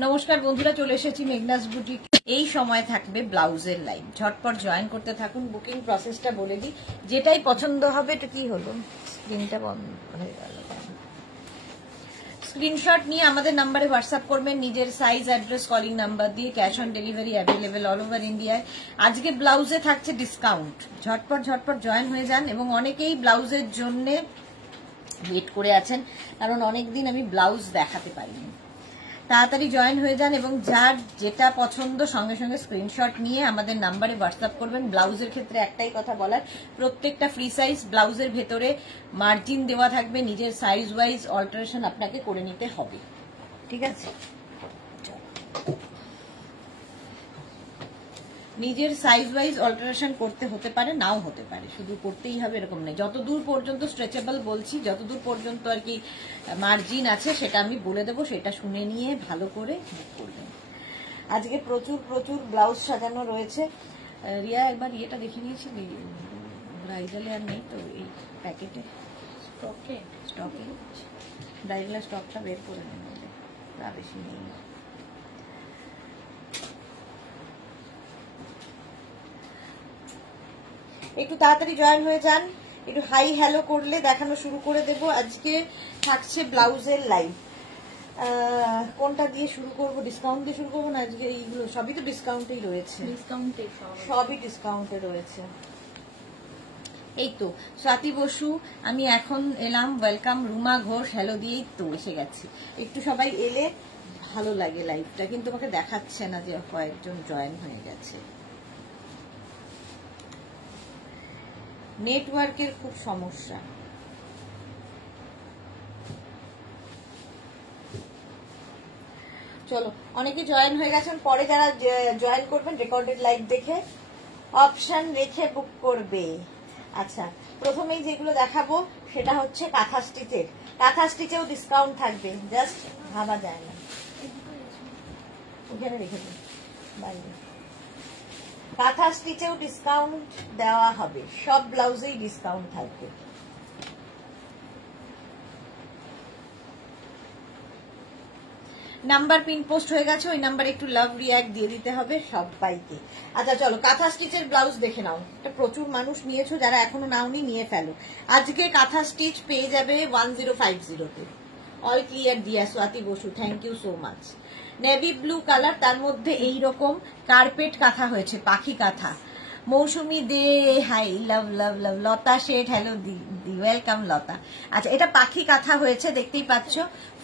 নমস্কার বন্ধুরা, চলে এসেছি মেঘনাস বুটিক। এই সময় থাকবে ব্লাউজের লাইভ, ঝটপট জয়েন করতে থাকুন। বুকিং প্রসেসটা বলে দিই, যেটাই পছন্দ হবে। এটা কি হলো, স্ক্রিনটা বন্ধ হয়ে গেল। স্ক্রিনশট নিয়ে আমাদের নাম্বারে হোয়াটসঅ্যাপ করবেন, নিজের সাইজ, অ্যাড্রেস, কলিং নাম্বার দিয়ে। Cash on delivery available all over ইন্ডিয়ায়। আজকে ব্লাউজে থাকছে ডিসকাউন্ট, ঝটপট জয়েন হয়ে যান। এবং অনেকেই ব্লাউজের জন্য ওয়েট করে আছেন, কারণ অনেকদিন আমি ব্লাউজ দেখাতে পারিনি। তাড়াতাড়ি জয়েন হয়ে যান এবং যার যেটা পছন্দ সঙ্গে সঙ্গে স্ক্রিনশট নিয়ে আমাদের নাম্বারে হোয়াটসঅ্যাপ করবেন। ব্লাউজের ক্ষেত্রে একটাই কথা বলার, প্রত্যেকটা ফ্রি সাইজ। ব্লাউজের ভেতরে মার্জিন দেওয়া থাকবে, নিজের সাইজ ওয়াইজ অল্টারেশন আপনাকে করে নিতে হবে, ঠিক আছে? নিজের সাইজ ওয়াইজ অল্টারেশন করতে হতে পারে, নাও হতে পারে, শুধু করতেই হবে এরকম নেই। যতদূর পর্যন্ত স্ট্রেচেবল বলছি, যতদূর পর্যন্ত আর কি মার্জিন আছে সেটা আমি বলে দেবো, সেটা শুনে নিয়ে ভালো করে বুক করবেন। আজকে প্রচুর ব্লাউজ সাজানো রয়েছে। রিয়া একবার ইয়েটা দেখে নিয়েছি, ব্রাইডালে আর নেই তো এই প্যাকেটে, স্টকে ব্রাইডালের স্টকটা বের করে নেন, তা বেশি নেই। একটু তাড়াতাড়ি জয়েন হয়ে যান, একটু হাই হ্যালো করলে দেখানো শুরু করে দেব। আজকে থাকছে ব্লাউজের লাইভ। কোনটা দিয়ে শুরু করব? ডিসকাউন্ট দিয়ে শুরু করবো না? আজকে এইগুলো সবই তো ডিসকাউন্টেই রয়েছে, সবই ডিসকাউন্টে রয়েছে। এই তো স্বাতি বসু, আমি এখন এলাম। ওয়েলকাম রুমা ঘোষ, হ্যালো দিয়েই তো এসে গেছি। একটু সবাই এলে ভালো লাগে লাইভটা, কিন্তু আমাকে দেখাচ্ছে না যে কয়েকজন জয়েন হয়ে গেছে। নেটওয়ার্কের খুব সমস্যা। চলো, অনেকে জয়েন হয়ে গেছেন, পরে যারা জয়েন করবেন রেকর্ডেড লাইভ দেখে অপশন রেখে বুক করবে। আচ্ছা, প্রথমেই যেগুলো দেখাবো সেটা হচ্ছে কাঁথা স্টিচের। কাঁথা স্টিচেও ডিসকাউন্ট থাকবে, জাস্ট ভাবা যায় না। ওখানে রেখে দিন বাইরে। কাঁথা স্টিচেও ডিসকাউন্ট দেওয়া হবে, সব ব্লাউজেই ডিসকাউন্ট থাকবে। নাম্বার পিন পোস্ট হয়ে গেছে, ওই নাম্বারে একটু লাভ রিয়াক্ট দিয়ে দিতে হবে সবাইকে। আচ্ছা চলো, কাঁথা স্টিচের ব্লাউজ দেখে নাও। এটা প্রচুর মানুষ নিয়েছো, যারা এখনো নাওনি নিয়ে ফেলো। আজকে কাঁথা স্টিচ পেয়ে যাবে 1050-তে। All clear Diya Swati Basu, thank you so much. Navy blue colour, তার মধ্যে এইরকম কার্পেট কাঁথা হয়েছে, পাখি কাঁথা। Mousumi De, hi, love love love. Lata Sheth, hello দি, ওয়েলকাম লতা। আচ্ছা, এটা পাখি কাঁথা হয়েছে, দেখতেই পাচ্ছ।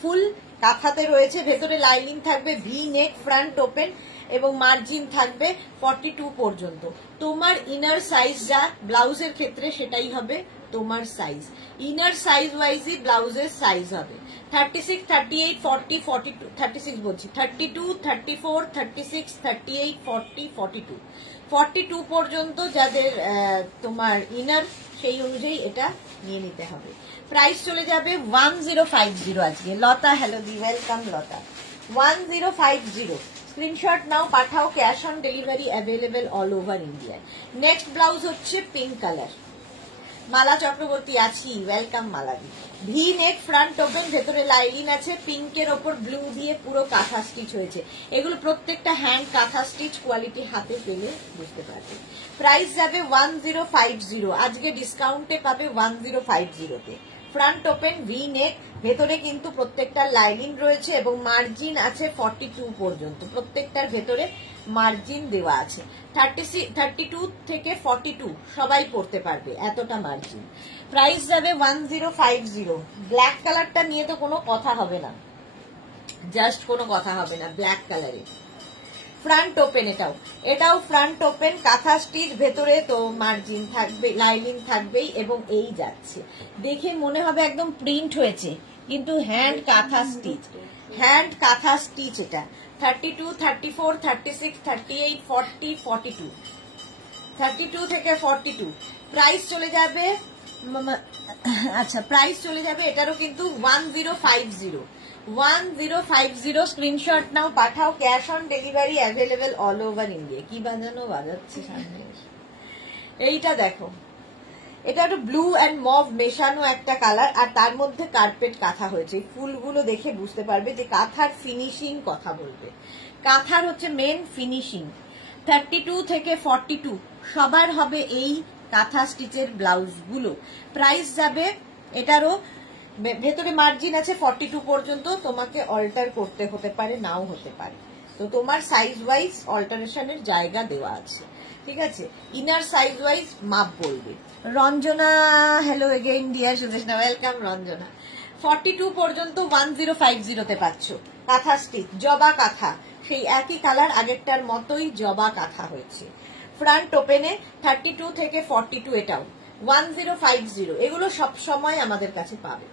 ফুল কাঁথাতে রয়েছে, ভেতরে লাইনিং থাকবে, ভি নেক, ফ্রন্ট ওপেন এবং মার্জিন থাকবে 42 পর্যন্ত। তোমার ইনার সাইজ যা ব্লাউজের ক্ষেত্রে সেটাই হবে তোমার সাইজ। ইনার সাইজ ওয়াইজই ব্লাউজের সাইজ হবে। 36, 38, 40, 42, 36 বলছি, 32, 34, 36, 38, 40, 42, 42 পর্যন্ত যাদের তোমার ইনার, সেই অনুযায়ী এটা নিয়ে নিতে হবে। প্রাইস চলে যাবে 1050 আজকে। লতা, হ্যালো দি, ওয়েলকাম লতা। 1050, স্ক্রিনশট নাও, পাঠাও। Cash on delivery available all over ইন্ডিয়ায়। নেক্সট ব্লাউজ হচ্ছে পিঙ্ক কালার। মালা চক্রবর্তী আছি, ওয়েলকাম মালাদি। ভি নেক, ফ্রন্ট ওপেন, ভেতরে লাইনিং আছে, পিঙ্কের ওপর ব্লু দিয়ে পুরো কাঁথা স্টিচ হয়েছে। এগুলো প্রত্যেকটা হ্যান্ড কাঁথা স্টিচ, কোয়ালিটি হাতে পেলে বুঝতে পারবে। প্রাইস যাবে 1050, আজকে ডিসকাউন্টে পাবে 1050-তে। ফ্রন্ট ওপেন, ভি নেক, ভেতরে কিন্তু প্রত্যেকটা লাইনিং রয়েছে এবং মার্জিন আছে 42 পর্যন্ত। প্রত্যেকটার ভেতরে মার্জিন দেওয়া আছে। 32 থেকে 42 সবাই পড়তে পারবে, এতটা মার্জিন। প্রাইস যাবে 1050। ব্ল্যাক কালারটা নিয়ে তো কোনো কথা হবে না, জাস্ট কোনো কথা হবে না। ব্ল্যাক কালারে ফ্রন্ট ওপেন, এটাও ফ্রন্ট ওপেন, কাঁথা স্টিচ, ভেতরে তো মার্জিন থাকবে, লাইনিং থাকবেই এবং এই যাচ্ছে। দেখে মনে হবে একদম প্রিন্ট হয়েছে, কিন্তু hand kantha stitch, hand kantha stitch. এটা 32, 34, 36, 38, 40, 42, 32 থেকে 42। প্রাইস চলে যাবে, আচ্ছা প্রাইস চলে যাবে এটারও কিন্তু 1050। 1050, স্ক্রিনশট নাও, পাঠাও। Cash on delivery available all over India. কি বাজানো বাজাচ্ছে সামনে, এইটা দেখো, এটা একটা ব্লু অ্যান্ড মভ মেশানো একটা কালার, আর তার মধ্যে কার্পেট কাঁথা হয়েছে। ফুলগুলো দেখে বুঝতে পারবে যে কাঁথার ফিনিশিং কথা বলবে। কাঁথার হচ্ছে মেন ফিনিশিং। 32 থেকে 42 সবার হবে এই কাঁথা স্টিচের ব্লাউজ গুলো। প্রাইস যাবে, এটারও ভেতরে মার্জিন আছে 42 পর্যন্ত, তোমাকে অল্টার করতে হতে পারে, নাও হতে পারে। তো তোমার সাইজ ওয়াইজ অল্টারেশনের জায়গা দেওয়া আছে, ঠিক আছে। ইনার সাইজ ওয়াইজ মাপ বলবে। Ranjana, hello again dear Sudeshna, welcome Ranjana. 42 পর্যন্ত 1050 তে পাচ্ছ কাঁথা স্টিচ, জবা কাঁথা, সেই একই কালার, আগেরটার মতোই জবা কাঁথা হয়েছে। ফ্রন্ট ওপেনে 32 থেকে 42 এটাও 1050। এগুলো সব সময় আমাদের কাছে পাবে,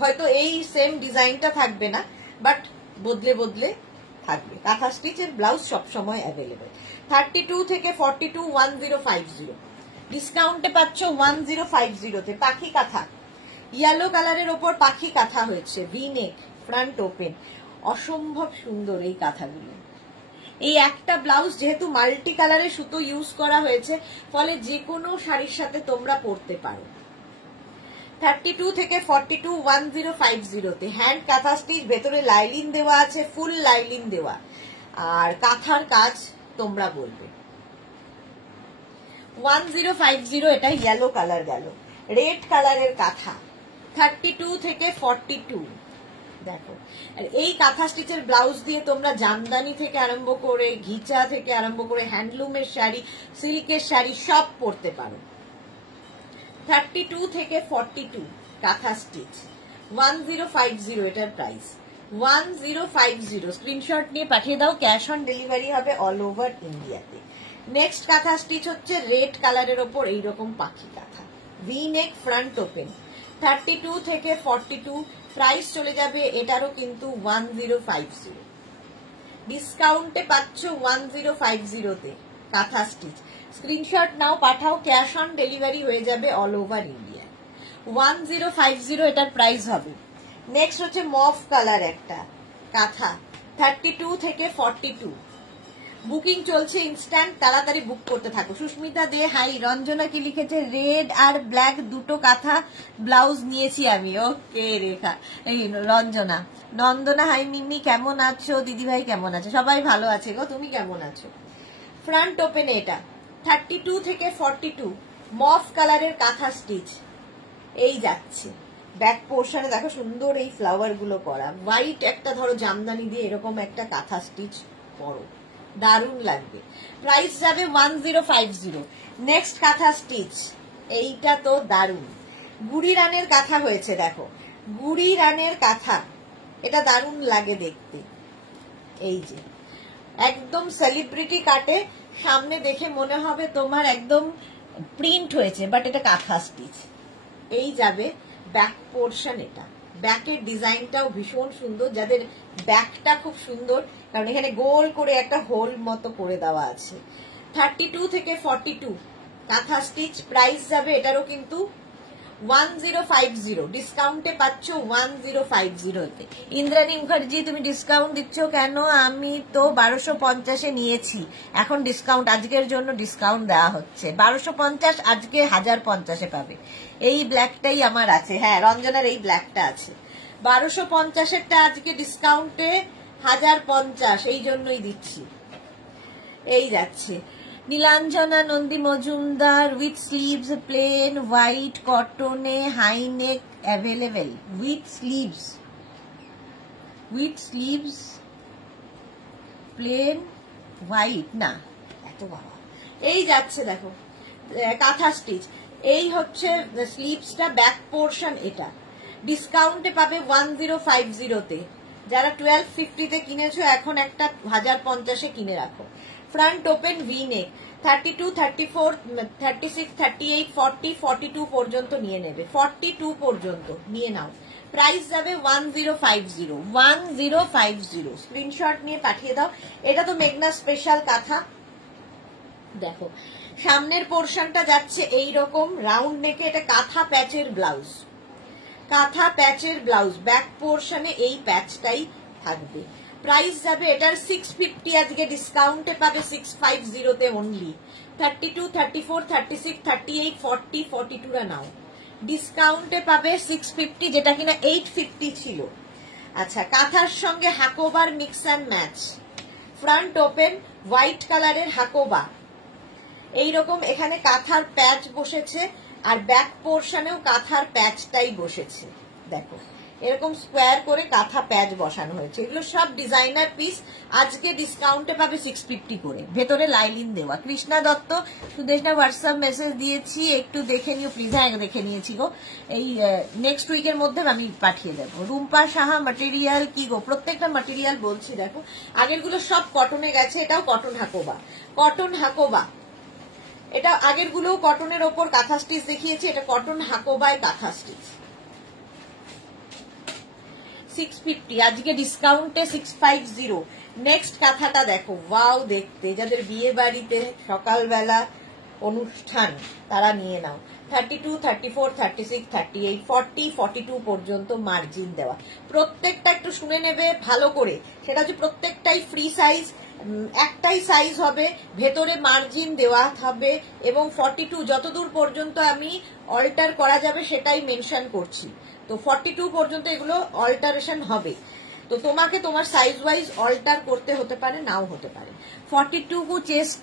হয়তো এই সেম ডিজাইনটা থাকবে না, বাট বদলে বদলে থাকবে। কাঁথা স্টিচের ব্লাউজ সব সময় অ্যাভেলেবেল। 32 থেকে 42 1050। ডিসকাউন্টে পাচ্ছ 1050 তে। পাখি কাঁথা, ইয়েলো কালারের ওপর পাখি কাঁথা হয়েছে, ভি নেক, ফ্রন্ট ওপেন, অসম্ভব সুন্দর এই কাঁথাগুলো। এই একটা ব্লাউজ যেহেতু মাল্টি কালারের সুতো ইউজ করা হয়েছে, ফলে যে কোনো শাড়ির সাথে তোমরা পরতে পারো। 32 থেকে 42 1050 তে। হ্যান্ড কাঁথা স্টিচ, ভেতরে লাইলিন দেওয়া আছে, ফুল লাইলিন দেওয়া, আর কাঁথার কাজ তোমরা বলবে। 1050 এটা ইয়েলো কালার গেল। রেড কালারের কাঁথা 32 থেকে 42। দেখো, এই কাঁথা স্টিচের ব্লাউজ দিয়ে তোমরা জামদানি থেকে আরম্ভ করে, ঘিচা থেকে আরম্ভ করে, হ্যান্ডলুমের শাড়ি, সিল্কের শাড়ি সব পরতে পারো। 32 থেকে 42 কাঁথা স্টিচ 1050 এটার প্রাইস। 1050 স্ক্রিনশট নিয়ে পাঠিয়ে দাও, ক্যাশ অন ডেলিভারি হবে অল ওভার ইন্ডিয়াতে। নেক্সট কাঁথা স্টিচ হচ্ছে রেড কালারের ওপর এইরকম পাখি কাঁথা, ভি নেক, ফ্রন্ট ওপেন। 32 থেকে 42 প্রাইস চলে যাবে এটারও কিন্তু 1050। ডিসকাউন্টে পাচ্ছ 1050 তে কাঁথা স্টিচ। স্ক্রিনশট নাও, পাঠাও, ক্যাশ অন ডেলিভারি হয়ে যাবে অল ওভার ইন্ডিয়া। 1050 এটার প্রাইস হবে। নেক্সট হচ্ছে মভ কালার একটা কাঁথা, 32 থেকে 42। বুকিং চলছে ইনস্ট্যান্ট, তাড়াতাড়ি বুক করতে থাকো। সুস্মিতা দে হাই। রঞ্জনা কি লিখেছে, রেড আর ব্ল্যাক দুটো কাঁথা ব্লাউজ নিয়েছি আমি। ওকে রেখা, এই রঞ্জনা। নন্দনা হাই। মিমি কেমন আছো? দিদিভাই কেমন আছে? সবাই ভালো আছে গো, তুমি কেমন আছো? ফ্রন্ট ওপেন এটা 32 থেকে 42 মভ কালারের কাঁথা স্টিচ, এই যাচ্ছে। ব্যাক পোর্শনে দেখো সুন্দর এই ফ্লাওয়ার গুলো করা, হোয়াইট একটা ধরো জামদানি দিয়ে এরকম একটা কাঁথা স্টিচ করো, দারুণ লাগবে। প্রাইস যাবে 1050। নেক্সট কাঁথা স্টিচ, এইটা তো দারুণ, গুড়ি রানের কাঁথা হয়েছে। দেখো গুড়ি রানের কাঁথা, এটা দারুণ লাগে দেখতে। এই যে একদম সেলিব্রিটি কাটে, সামনে দেখে মনে হবে তোমার একদম প্রিন্ট হয়েছে, বাট এটা কাঁথা স্টিচ। এই যাবে ব্যাক পোর্শন, এটা ব্যাকের ডিজাইনটাও ভীষণ সুন্দর, যাদের ব্যাকটা খুব সুন্দর, কারণ এখানে গোল করে একটা হোল মতো করে দেওয়া আছে। 32 থেকে 42 কাঁথা স্টিচ, প্রাইস যাবে এটারও কিন্তু 1050। ডিসকাউন্টে পাচ্ছ 1050 তে। ইন্দ্রাণী মুখার্জি, তুমি ডিসকাউন্ট দিচ্ছ কেন? আমি তো 1250 নিয়েছি, এখন ডিসকাউন্ট, আজকের জন্য ডিসকাউন্ট দেওয়া হচ্ছে। 1250, আজকে 1050 পাবে। এই ব্ল্যাকটাই আমার আছে, হ্যাঁ রঞ্জনার এই ব্ল্যাকটা আছে। 1250-এরটা আজকে ডিসকাউন্টে 1050, এই জন্যই দিচ্ছি। এই যাচ্ছে Nilanjana Nandi Majumdar, with sleeves, plain white কটনে, high neck available, with sleeves plain white না, এত বাবা। এই যাচ্ছে দেখো কাঁথা স্টিচ, এই হচ্ছে স্লিভসটা, ব্যাক পোর্শন এটা। ডিসকাউন্টে পাবে 1050 তে। যারা 1250 তে কিনেছো এখন একটা 1050 কিনে রাখো। ফ্রন্ট ওপেন ভি নেক 32, 34, 36, 38, 40, 42 পর্যন্ত নিয়ে নেবে, 42 পর্যন্ত নিয়ে নাও। প্রাইস যাবে 1050। 1050 স্ক্রিনশট নিয়ে পাঠিয়ে দাও। এটা তো মেঘনা স্পেশাল কাঁথা। দেখো সামনের পোর্শনটা যাচ্ছে এইরকম রাউন্ড নেকে, এটা কাঁথা প্যাচের ব্লাউজ, কাঁথা প্যাচের ব্লাউজ। ব্যাক পোর্শনে এই প্যাচটাই থাকবে, প্রাইস যাবে এটার 650, আজকে ডিসকাউন্টে পাবে 650 তে অনলি। 32, 34, 36, 38, 40, 42 রা নাও, ডিসকাউন্টে পাবে 650, যেটা কিনা 850 ছিল। আচ্ছা, কাঁথার সঙ্গে হাকোবার mix and match, front open, white কালারের হাকোবা, এইরকম এখানে কাঁথার প্যাচ বসেছে, আর ব্যাক পোর্শনেও কাঁথার প্যাচটাই বসেছে। দেখো এরকম স্কোয়ার করে কাঁথা প্যাচ বসানো হয়েছে। এগুলো সব ডিজাইনার পিস, আজকে ডিসকাউন্টে পাবে 650 করে, ভেতরে লাইলিন দেওয়া। কৃষ্ণা দত্ত সুদেশনা হোয়াটসঅ্যাপ মেসেজ দিয়েছি, একটু দেখে নিও প্লিজ। হ্যাঁ দেখে নিয়েছি গো, এই নেক্সট উইকের মধ্যে আমি পাঠিয়ে দেবো। রুম্পা সাহা ম্যাটেরিয়াল কি গো, প্রত্যেকটা ম্যাটেরিয়াল বলছি দেখো, আগেরগুলো সব কটনে গেছে, এটাও কটন হাকোবা, কটন হাকোবা। এটা আগের গুলো কটনের ওপর কাঁথা স্টিচ দেখিয়েছি, এটা কটন হাকোবায় কাঁথা স্টিচ। 650, আজকে ডিসকাউন্টে 650। নেক্সট কাঁথাটা দেখো, ওয়াও দেখতে, যাদের বিয়ে বাড়িতে সকালবেলা অনুষ্ঠান তারা নিয়ে নাও। 32, 34, 36, 38, 40, 42 পর্যন্ত মার্জিন দেওয়া। প্রত্যেকটা একটু শুনে নেবে ভালো করে, সেটা হচ্ছে প্রত্যেকটাই ফ্রি সাইজ, একটাই সাইজ হবে, ভেতরে মার্জিন দেওয়া হবে, এবং 42 যতদূর পর্যন্ত আমি অল্টার করা যাবে সেটাই মেনশন করছি। তো 42 পর্যন্ত এগুলো অল্টারেশন হবে, তো তোমাকে তোমার সাইজ ওয়াইজ অল্টার করতে হতে পারে, নাও হতে পারে। 42 চেস্ট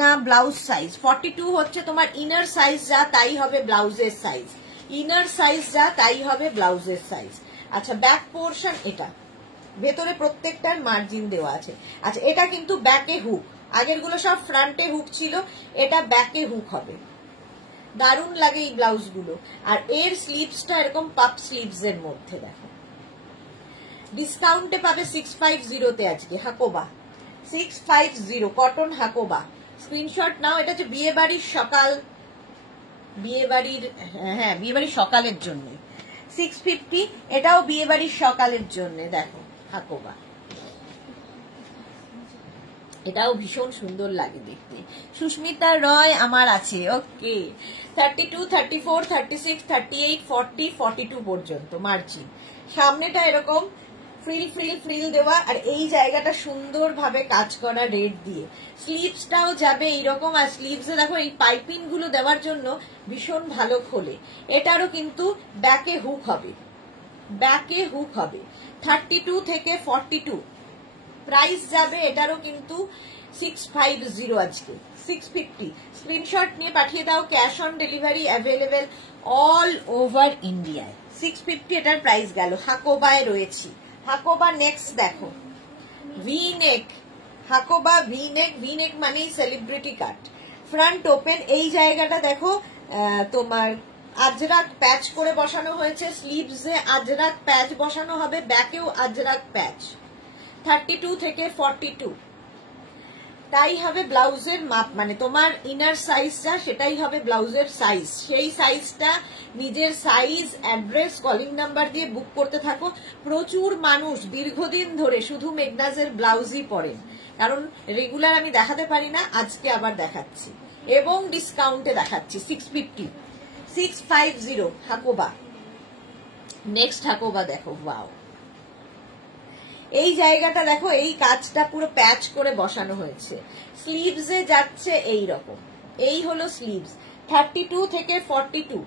না ব্লাউজ সাইজ, 42 হচ্ছে তোমার ইনার সাইজ যা তাই হবে ব্লাউজের সাইজ, ইনার সাইজ যা তাই হবে ব্লাউজের সাইজ। আচ্ছা, ব্যাক পোর্শন এটা, ভেতরে প্রত্যেকটার মার্জিন দেওয়া আছে। আচ্ছা, এটা কিন্তু ব্যাকে হুক, আগেরগুলো সব ফ্রন্টে হুক ছিল, এটা ব্যাকে হুক হবে। দারুণ লাগে এই ব্লাউজ গুলো। আর এর স্লিভসটা এরকম পাপ স্লিভস এর মধ্যে দেখো, ডিসকাউন্টে পাবে 650 তে আজকে হাকোবা, 650 কটন হাকোবা। স্ক্রিনশট নাও, এটা হচ্ছে বিয়ে বাড়ির সকাল, বিয়ে বাড়ির, হ্যাঁ বিয়ে বাড়ির সকালের জন্য 650, এটাও বিয়ে বাড়ির সকালের জন্য। দেখো হাকোবা, এটাও ভীষণ সুন্দর লাগে দেখতে। সুস্মিতা রয় আমার আছে, ওকে। 32, 34, 36, 38, 40, 42 পর্যন্ত মার্জিন। সামনেটা এরকম ফ্রিল ফ্রিল ফ্রিল দেওয়া, আর এই জায়গাটা সুন্দর ভাবে কাজ করা রেড দিয়ে। স্লিভসটাও যাবে এইরকম, আর স্লিভসে দেখো এই পাইপিং গুলো দেওয়ার জন্য ভীষণ ভালো খোলে। এটারও কিন্তু ব্যাকে হুক হবে, ব্যাকে হুক হবে। 32 থেকে 42 প্রাইস যাবে এটারও কিন্তু 650 আজকে, 650। স্ক্রিনশট নিয়ে পাঠিয়ে দাও, cash on delivery available all over ইন্ডিয়ায়। 650 এটার প্রাইস গেল। হাকোবায় রয়েছি, হাকোবা নেক্সট দেখো, ভি নেক, হাকোবা ভি নেক, ভি নেক মানেই সেলিব্রিটি কাট, ফ্রন্ট ওপেন। এই জায়গাটা দেখো তোমার আজরাক প্যাচ করে বসানো হয়েছে, স্লিভসে আজরাক প্যাচ বসানো হবে, ব্যাকেও আজরাক প্যাচ। 32 থেকে 42 তাই হবে ব্লাউজের মাপ, মানে তোমার ইনার সাইজ যা সেটাই হবে ব্লাউজের সাইজ। সেই সাইজটা নিজের সাইজ, অ্যাড্রেস, কলিং নাম্বার দিয়ে বুক করতে থাকো। প্রচুর মানুষ দীর্ঘদিন ধরে শুধু মেঘনাজের ব্লাউজই পরেন, কারণ রেগুলার আমি দেখাতে পারি না, আজকে আবার দেখাচ্ছি এবং ডিসকাউন্টে দেখাচ্ছি। 650 হাকোবা। নেক্সট হাকোবা দেখো, ওয়াও, এই জায়গাটা দেখো, এই কাজটা পুরো প্যাচ করে বসানো হয়েছে, স্লিভসে যাচ্ছে এই রকম, এই হলো স্লিভস। 32 থেকে 42,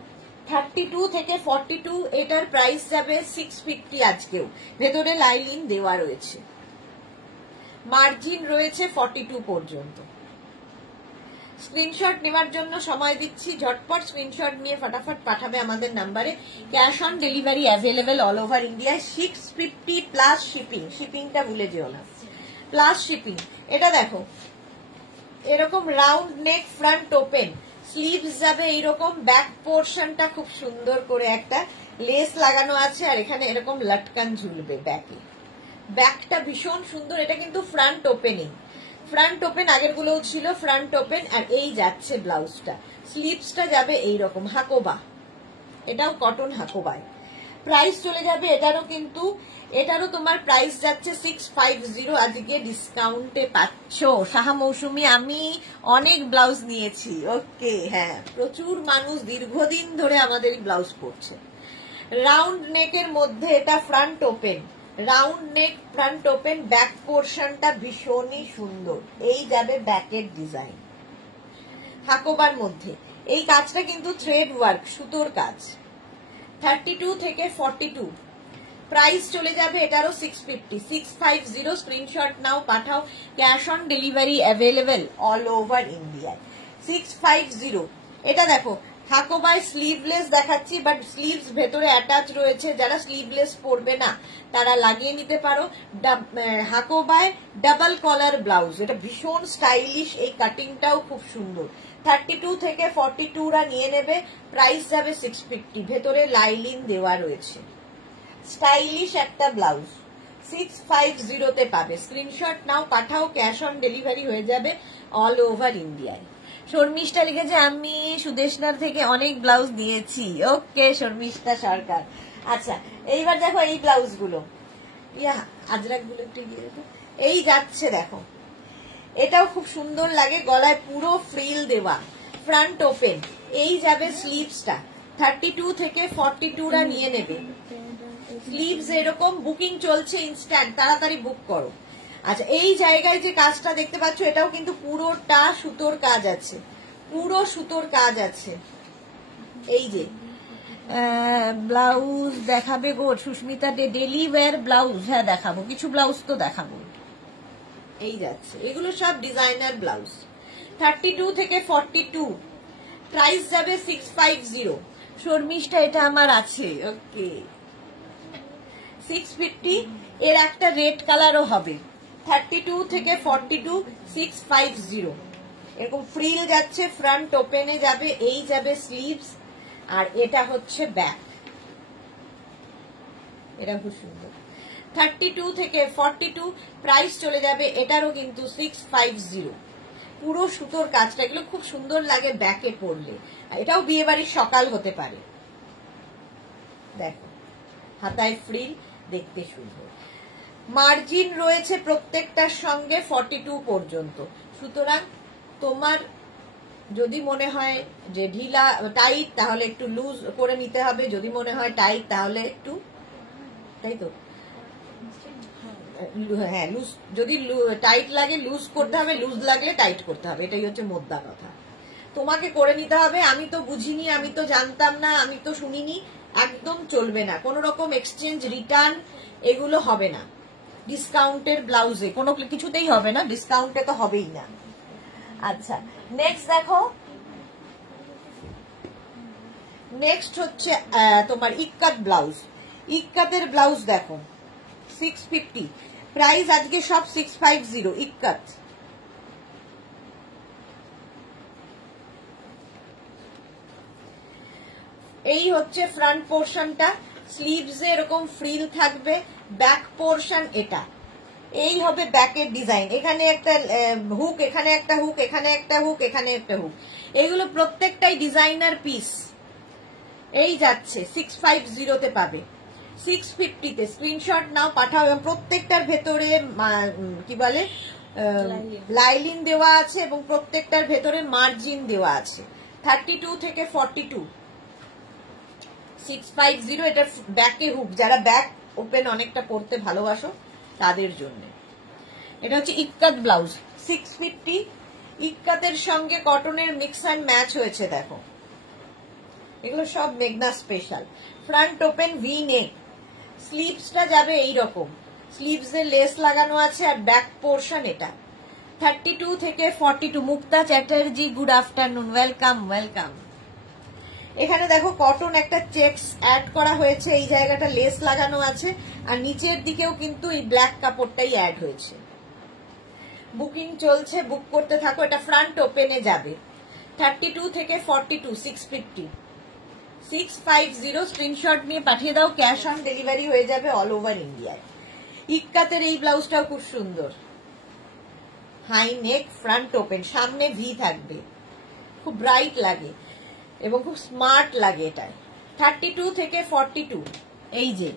32 থেকে 42 এটার প্রাইস যাবে 650 আজকেও, ভেতরে লাইলিন দেওয়া রয়েছে, মার্জিন রয়েছে 42 পর্যন্ত। স্ক্রিনশট নেওয়ার জন্য সময় দিচ্ছি, ঝটপট স্ক্রিনশট নিয়ে ফটাফট পাঠাবে আমাদের নাম্বারে। Cash on delivery available all over ইন্ডিয়ায়। 650 প্লাস শিপিং, শিপিংটা ভুলে যেও না, প্লাস শিপিং। এটা দেখো এরকম round neck, front open, sleeves যাবে এইরকম, ব্যাক পোর্শনটা খুব সুন্দর করে একটা লেস লাগানো আছে, আর এখানে এরকম লটকান ঝুলবে ব্যাকে, ব্যাকটা ভীষণ সুন্দর। এটা কিন্তু ফ্রন্ট ওপেনিং, ফ্রন্ট ওপেন আগের গুলোও ছিল ফ্রন্ট ওপেন, আর এই যাচ্ছে ব্লাউজটা, স্লিভসটা যাবে এইরকম হাকোবা, এটাও কটন হাকোবায়। প্রাইস চলে যাবে এটারও, কিন্তু এটারও তোমার প্রাইস যাচ্ছে 650 আজকে ডিসকাউন্টে পাচ্ছ। সাহা মৌসুমী, আমি অনেক ব্লাউজ নিয়েছি, ওকে, হ্যাঁ প্রচুর মানুষ দীর্ঘদিন ধরে আমাদের ব্লাউজ পরছে। রাউন্ড নেকের মধ্যে এটা front open, round neck, front open, back পোর্শনটা ভীষণই সুন্দর। এই যাবে ব্যাকের ডিজাইন হাকোবার মধ্যে। এই কাজটা কিন্তু থ্রেড ওয়ার্ক, সুতোর কাজ। 32 থেকে 42 প্রাইস চলে যাবে এটারও 650, 650। স্ক্রিনশট নাও, পাঠাও। Cash on delivery available all over ইন্ডিয়ায়। 650। এটা দেখো হাকোবাই স্লিভলেস দেখাচ্ছি, বাট স্লিভস ভেতরে অ্যাটাচ রয়েছে। যারা স্লিভলেস পরবে না তারা লাগিয়ে নিতে পারো। হাকোবাই ডাবল কলার ব্লাউজ, এটা ভীষণ স্টাইলিশ। এই কাটিংটাও খুব সুন্দর। 32 থেকে 42 রা নিয়ে নেবে। প্রাইস যাবে 650। ভেতরে লাইলিন দেওয়া রয়েছে। স্টাইলিশ একটা ব্লাউজ 650 তে পাবে। স্ক্রিনশট নাও, পাঠাও। ক্যাশ অন ডেলিভারি হয়ে যাবে অল ওভার ইন্ডিয়ায়। শর্মিষ্ঠা লিখেছে আমি সুদেশনার থেকে অনেক ব্লাউজ দিয়েছি। ওকে শর্মিষ্ঠা সরকার। আচ্ছা এইবার দেখো এই ব্লাউজ গুলো, আজরাক গুলো একটু গিয়ে দেখো। এই যাচ্ছে দেখো, এটাও খুব সুন্দর লাগে। গলায় পুরো ফ্রিল দেওয়া, ফ্রন্ট ওপেন। এই যাবে স্লিভসটা। 32 থেকে 42 রা নিয়ে নেবে। স্লিভস এরকম বুকিং চলছে ইনস্ট্যান্ট, তাড়াতাড়ি বুক করো। আচ্ছা এই জায়গায় যে কাজটা দেখতে পাচ্ছ এটাও কিন্তু পুরোটা সুতোর কাজ আছে, পুরো সুতোর কাজ আছে। এই যে ব্লাউজ দেখাবে গো সুস্মিতা, ডেলি ওয়্যার ব্লাউজ? হ্যাঁ দেখাবো, কিছু ব্লাউজ তো দেখাবো। এই যাচ্ছে, এগুলো সব ডিজাইনার ব্লাউজ। 32 থেকে 42 প্রাইস যাবে 650। শর্মিষ্ঠা এটা আমার আছে। ওকে 650। এর একটা রেড কালারও হবে। 32 থেকে 42 650। এরকম ফ্রিল যাচ্ছে, ফ্রন্ট ওপেনে যাবে। এই যাবে স্লিভস, আর এটা হচ্ছে ব্যাক। এটা খুব সুন্দর। 32 থেকে 42 প্রাইস চলে যাবে এটারও কিন্তু 650। পুরো সুতোর কাজটা, এগুলো খুব সুন্দর লাগে ব্যাকে পরলে। এটাও বিয়ে বাড়ির সকাল হতে পারে। দেখো হাতায় ফ্রিল, দেখতে সুন্দর। মার্জিন রয়েছে প্রত্যেকটার সঙ্গে 42 পর্যন্ত। সুতরাং তোমার যদি মনে হয় যে ঢিলা টাইট তাহলে একটু লুজ করে নিতে হবে, যদি মনে হয় টাইট তাহলে একটু, তাই তো হ্যাঁ লুজ, যদি টাইট লাগে লুজ করতে হবে, লুজ লাগলে টাইট করতে হবে। এটাই হচ্ছে মোদ্দা কথা। তোমাকে করে নিতে হবে। আমি তো বুঝিনি, আমি তো জানতাম না, আমি তো শুনিনি। একদম চলবে না, কোন রকম এক্সচেঞ্জ রিটার্ন এগুলো হবে না। ডিসকাউন্টের ব্লাউজে কোনো কিছুতেই হবে না, ডিসকাউন্টে তো হবেই না। আচ্ছা নেক্সট দেখো, নেক্সট হচ্ছে তোমার ইক্কাত ব্লাউজ। ইক্কাতের ব্লাউজ দেখো 650। প্রাইস আজকে সব 650। ইক্কাত এই হচ্ছে ফ্রন্ট পোর্শনটা। স্লিভস এরকম ফ্রিল থাকবে, ব্যাক পোর্শন এটা। এই হবে ব্যাকের ডিজাইন। এখানে একটা হুক, এখানে একটা হুক, এখানে একটা হুক, এখানে একটা হুক। এগুলো প্রত্যেকটাই ডিজাইনার পিস। এই যাচ্ছে 650 তে পাবে। 650 তে স্ক্রিনশট নাও, পাঠাও। এবং প্রত্যেকটার ভেতরে কি বলে লাইলিন দেওয়া আছে এবং প্রত্যেকটার ভেতরে মার্জিন দেওয়া আছে। 32 থেকে 42 650। এটা ব্যাকে হুক, যারা ব্যাক ওপেন অনেকটা পরতে ভালোবাসো তাদের জন্য। এটা হচ্ছে ইক্কাত ব্লাউজ 650। ইক্কাতের সঙ্গে কটনের মিক্স অ্যান্ড ম্যাচ হয়েছে দেখো। এগুলো সব মেঘনা special. Front open V neck. স্লিভসটা যাবে এইরকম, স্লিভস এ লেস লাগানো আছে, আর ব্যাক পোর্শন এটা। 32 থেকে 42। Mukta Chatterjee good afternoon, welcome welcome. এখানে দেখো কটন একটা চেকস অ্যাড করা হয়েছে, এই জায়গাটা লেস লাগানো আছে, আর নিচের দিকেও কিন্তু এই ব্ল্যাক কাপড়টাই অ্যাড হয়েছে। বুকিং চলছে, বুক করতে থাকো। এটা ফ্রন্ট ওপেনে যাবে। 32 থেকে 42 650। 650 স্ক্রিনশট নিয়ে পাঠিয়ে দাও। ক্যাশ অন ডেলিভারি হয়ে যাবে অল ওভার ইন্ডিয়ায়। ইক্কাতের এই ব্লাউজটাও খুব সুন্দর। হাই নেক, ফ্রন্ট ওপেন, সামনে ভি থাকবে, খুব ব্রাইট লাগে এবং খুব স্মার্ট লাগে এটায়। 32 থেকে 42 এই যে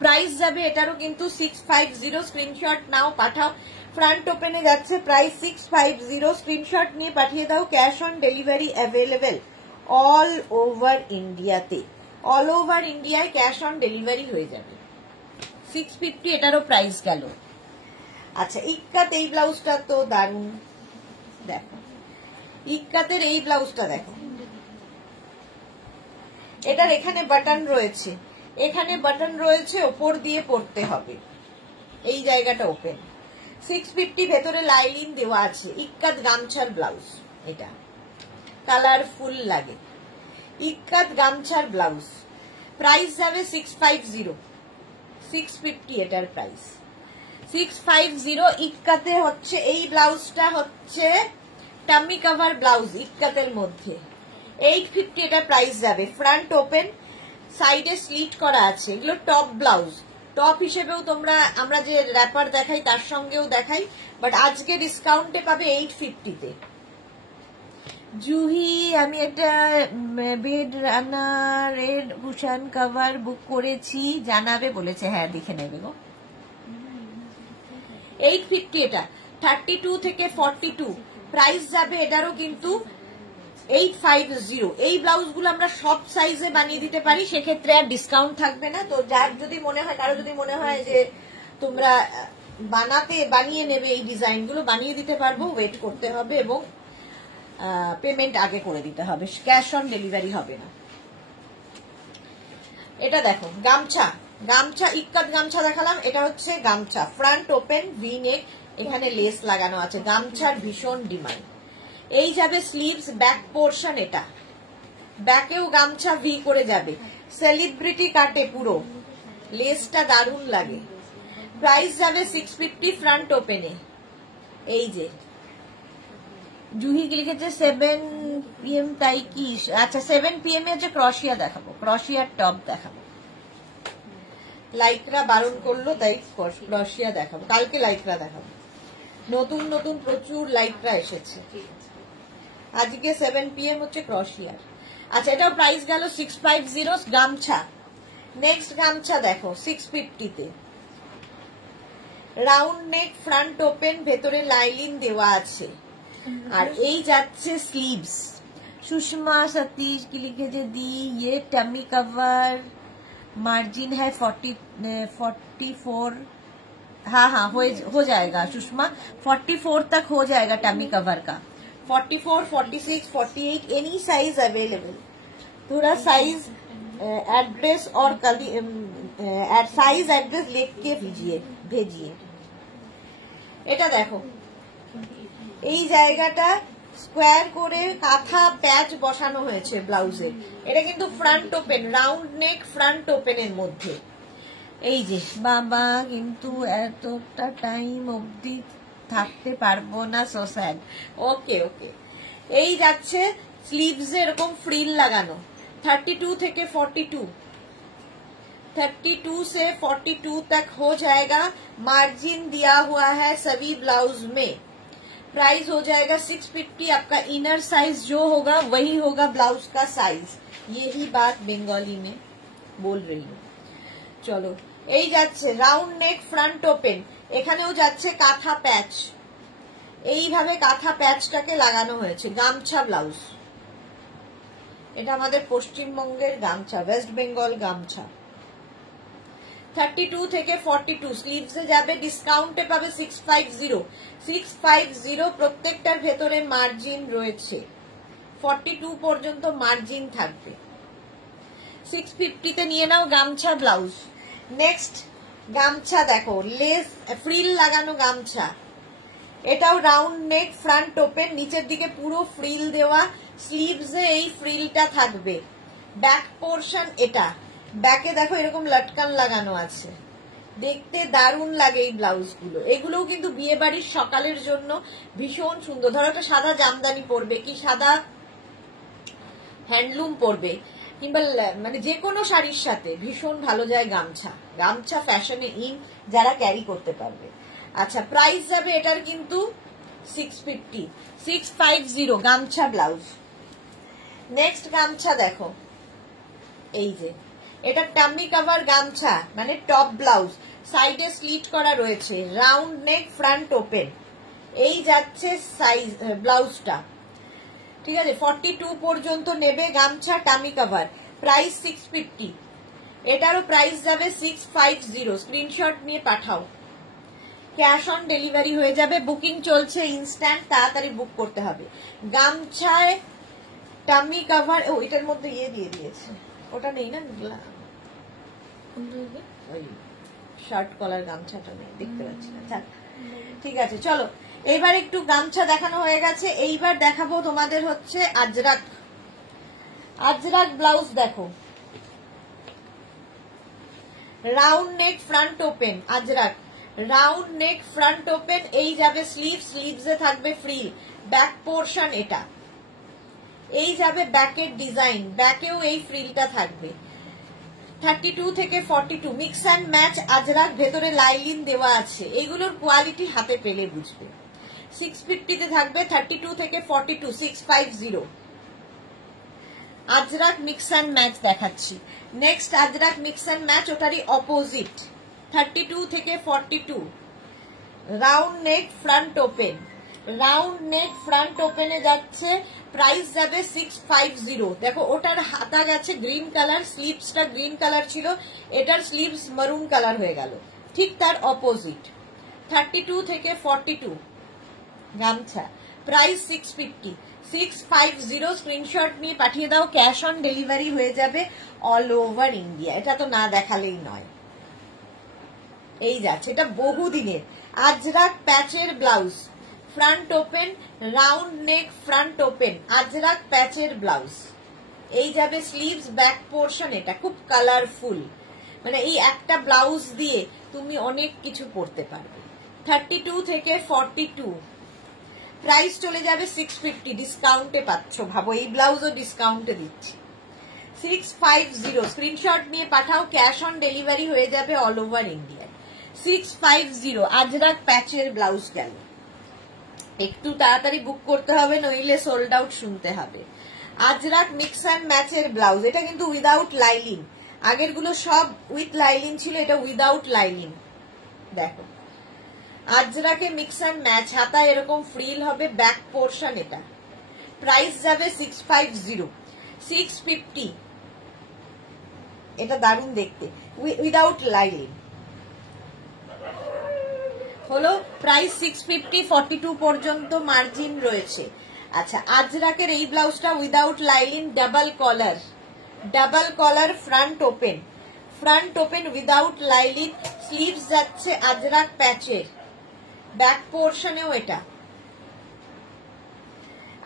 প্রাইস যাবে এটারও কিন্তু 650। স্ক্রিনশট নাও, পাঠাও। ফ্রন্ট ওপেনে যাচ্ছে, প্রাইস 650। স্ক্রিনশট নিয়ে পাঠিয়ে দাও। Cash on delivery available all over ইন্ডিয়াতে। অল ওভার ইন্ডিয়ায় ক্যাশ অন ডেলিভারি হয়ে যাবে। 650 এটারও প্রাইস গেল। আচ্ছা, ইক্কাত এই ব্লাউজটা তো দারুণ, দেখো ইক্কাতের এই ব্লাউজটা দেখো, এটার এখানে বাটন রয়েছে, এখানে বাটন রয়েছে, ওপর দিয়ে পরতে হবে, এই জায়গাটা ওপেন। 650 ভেতরে লাইলিন দেওয়া আছে। ইক্কাত গামছার ব্লাউজ, এটা কালারফুল লাগে, ইক্কাত গামছার ব্লাউজ। প্রাইস যাবে 650, 650 এটার প্রাইস 650। ইক্কাতে হচ্ছে এই ব্লাউজটা হচ্ছে টামি কভার ব্লাউজ ইক্কাতের মধ্যে, 850 এটা প্রাইস যাবে। ফ্রন্ট ওপেন, সাইডে স্লিট করা আছে, এগুলো টপ ব্লাউজ, টপ হিসেবেও তোমরা আমরা যে র্যাপার দেখাই তার সঙ্গেও দেখাই, বাট আজকে ডিসকাউন্টে পাবে 850-তে। জুহি, আমি একটা বেড রানারের কুশন কভার বুক করেছি, জানাবে বলেছে। হ্যাঁ, দেখে নেবে গো। 850 এটা, 32 থেকে 42 প্রাইস যাবে এটারও কিন্তু 850। এই ব্লাউজগুলো আমরা সব সাইজে বানিয়ে দিতে পারি, সেক্ষেত্রে আর ডিসকাউন্ট থাকবে না। তো যার যদি মনে হয়, কারো যদি মনে হয় যে তোমরা বানিয়ে নেবে, এই ডিজাইনগুলো বানিয়ে দিতে পারবো, ওয়েট করতে হবে এবং পেমেন্ট আগে করে দিতে হবে, ক্যাশ অন ডেলিভারি হবে না। এটা দেখো গামছা, গামছা ইক্কাত গামছা দেখালাম, এটা হচ্ছে গামছা, ফ্রন্ট ওপেন, ভি নেক, এখানে লেস লাগানো আছে, গামছার ভীষণ ডিমান্ড। এই যাবে স্লিভস, ব্যাক পোর্শন, এটা ব্যাকেও গামছা ভি করে যাবে, সেলিব্রিটি কাটে পুরো, লেসটা দারুণ লাগে। প্রাইস যাবে 650 ফ্রন্ট ওপেনে। এই যে জুহি লিখেছে 7 PM, তাই কি? আচ্ছা, 7 PM এ হচ্ছে ক্রশিয়া দেখাবো, ক্রশিয়ার টপ দেখাবো। লাইকরা বারণ করলো তাই ক্রশিয়া দেখাবো, কালকে লাইকরা দেখাবো, নতুন নতুন প্রচুর লাইকরা এসেছে। আজকে 7 PM হচ্ছে ক্রশিয়ার। আচ্ছা, এটাও প্রাইস গেল 650 গামছা। নেক্সট গামছা দেখো 650-তে, রাউন্ড নেক, ফ্রন্ট ওপেন, ভেতরে লাইলিন দেওয়া আছে, আর এই যাচ্ছে স্লিভস। সুষমা सतीश की लिखे दी, ये टमी कवर, मार्जिन है 44। हाँ हाँ, हो जाएगा सुषमा, 44 तक हो जाएगा टमी कवर का। 44, 46, 48 एनी साइज अवेलेबल। थोड़ा साइज एड्रेस और साइज एड्रेस लिख के भेजिए। এটা দেখো, এই জায়গাটা স্কোয়ার করে কাঁথা প্যাচ বসানো হয়েছে ব্লাউজে। এটা কিন্তু front open, round neck, front ওপেনের মধ্যে। এই যে বাবা, কিন্তু এতটা টাইম অবধি থাকতে পারবো না, সো স্যাড। ওকে ওকে, এই যাচ্ছে স্লিভস এরকম ফ্রিল লাগানো, 32 থেকে 42, 32 से 42 तक हो जाएगा। मार्जिन दिया हुआ है सभी ब्लाउज में। प्राइस हो जाएगा 650। आपका इनर साइज जो होगा वही होगा ब्लाउज का साइज, यही बात बंगाली में बोल रही हूँ। चलो, এই যাচ্ছে রাউন্ড নেক, ফ্রন্ট ওপেন, এখানেও যাচ্ছে কাঁথা প্যাচ, এইভাবে কাঁথা প্যাচটাকে লাগানো হয়েছে। গামছা ব্লাউজ, এটা আমাদের পশ্চিমবঙ্গের গামছা, ওয়েস্ট বেঙ্গল গামছা। 32 থেকে 42 স্লিভসে যাবে, ডিসকাউন্টে পাবে 650। 650 প্রত্যেকটার ভেতরে মার্জিন রয়েছে, 42 পর্যন্ত মার্জিন থাকবে। 650-তে নিয়ে নাও গামছা ব্লাউজ। নেক্সট গামছা দেখো, লেস ফ্রিল লাগানো গামছা, এটাও রাউন্ড নেক, ফ্রন্ট ওপেন, নিচের দিকে পুরো ফ্রিল দেওয়া, স্লিভসে এই ফ্রিলটা থাকবে। ব্যাক পোর্শন, এটা ব্যাকে দেখো এরকম লটকান লাগানো আছে, দেখতে দারুণ লাগে এই ব্লাউজগুলো। এগুলোও কিন্তু বিয়ে বাড়ির সকালের জন্য ভীষণ সুন্দর। ধরো একটা সাদা জামদানি পরবে, কি সাদা হ্যান্ডলুম পরবে, কিংবা মানে যে কোনো শাড়ির সাথে ভীষণ ভালো যায় গামছা। গামছা ফ্যাশনে ইন, যারা ক্যারি করতে পারবে। আচ্ছা, প্রাইস যাবে এটার কিন্তু 650, 650 গামছা ব্লাউজ। নেক্সট গামছা দেখো, এই যে এটা টামি কভার গামছা, মানে টপ ব্লাউজ, সাইডে স্লিট করা রয়েছে, রাউন্ড নেক, ফ্রন্ট ওপেন, এই যাচ্ছে সাইজ ব্লাউজটা, ঠিক আছে। 42 পর্যন্ত নেবে গামছা টামি কভার। প্রাইস 650, এটারও প্রাইস যাবে 650, স্ক্রিনশট নিয়ে পাঠাও, ক্যাশ অন ডেলিভারি হয়ে যাবে, বুকিং চলছে ইনস্ট্যান্ট, তাড়াতাড়ি বুক করতে হবে। গামছায় টামি কভার, ও এটার মধ্যে ইয়ে দিয়ে দিয়েছে, ওটা নেই না, ওই শার্ট কলার গামছাটা নেই, দেখতে পাচ্ছি না, ঠিক আছে চলো। এইবার একটু গামছা দেখানো হয়ে গেছে, এইবার দেখাবো তোমাদের হচ্ছে আজরাক। আজরাক ব্লাউজ দেখো, round neck front open, Ajrak round neck front open, এই যাবে স্লিভ, স্লিভসে থাকবে ফ্রিল, ব্যাক পোর্শন এটা, এই যাবে ব্যাকের ডিজাইন, ব্যাকেও এই ফ্রিলটা থাকবে। 32 থেকে 42 মিক্স অ্যান্ড ম্যাচ আজরাক, ভেতরে লাইলিন দেওয়া আছে, এইগুলোর কোয়ালিটি হাতে পেলে বুঝবে। 650 তে থাকবে, 32 থেকে 42, 650 আজরাক মিক্স অ্যান্ড ম্যাচ দেখাচ্ছি। Next ajrak mix and match, ওটারই অপোজিট, 32 থেকে 42, round neck front open, round neck front ওপেনে যাচ্ছে, প্রাইস যাবে 650। দেখো ওটার হাতা গেছে গ্রিন কালার, স্লিভসটা গ্রিন কালার ছিল, এটার স্লিভস মারুন কালার হয়ে গেল, ঠিক তার অপোজিট। 32 থেকে 42 গামছা, প্রাইস 650, 650, স্ক্রিনশট নিয়ে পাঠিয়ে দাও, ক্যাশ অন ডেলিভারি হয়ে যাবে অল ওভার ইন্ডিয়া। এটা তো না দেখালেই নয়, এই যাচ্ছে, এটা বহুদিনের আজরাক প্যাচের blouse, front open, round neck front open, ajrak প্যাচের ব্লাউজ, এই যাবে স্লিভস, ব্যাক পোর্শন, এটা খুব কালারফুল, মানে এই একটা ব্লাউজ দিয়ে তুমি অনেক কিছু পরতে পারবে। 32 থেকে 42, প্রাইস চলে যাবে 650, ডিসকাউন্টে পাচ্ছ, ভাবো এই ব্লাউজও ডিসকাউন্টে দিচ্ছি, 650, স্ক্রিনশট নিয়ে পাঠাও, ক্যাশ অন ডেলিভারি হয়ে যাবে অল ওভার ইন্ডিয়া। 650 আজরাক প্যাচের ব্লাউজ গেল, একটু তাড়াতাড়ি বুক করতে হবে, নইলে সোল্ড আউট শুনতে হবে। আজরাক মিক্স অ্যান্ড ম্যাচের ব্লাউজ, এটা কিন্তু উইদাউট লাইলিন, আগের গুলো সব উইথ লাইলিন ছিল, এটা উইদাউট লাইলিন। দেখো আজরাকে মিক্স অ্যান্ড ম্যাচ, হাতা এরকম ফ্রিল হবে, ব্যাক পোর্শন এটা, প্রাইস যাবে 650, 650, এটা দারুণ দেখতে, উইদাউট লাইলিন হলো, প্রাইস 650, 42 পর্যন্ত মার্জিন রয়েছে। আচ্ছা আজরাকের এই ব্লাউজটা without lining, double collar front open, front open without lining, sleeves যাচ্ছে আজরাক প্যাচের, ব্যাক পোর্শনেও এটা,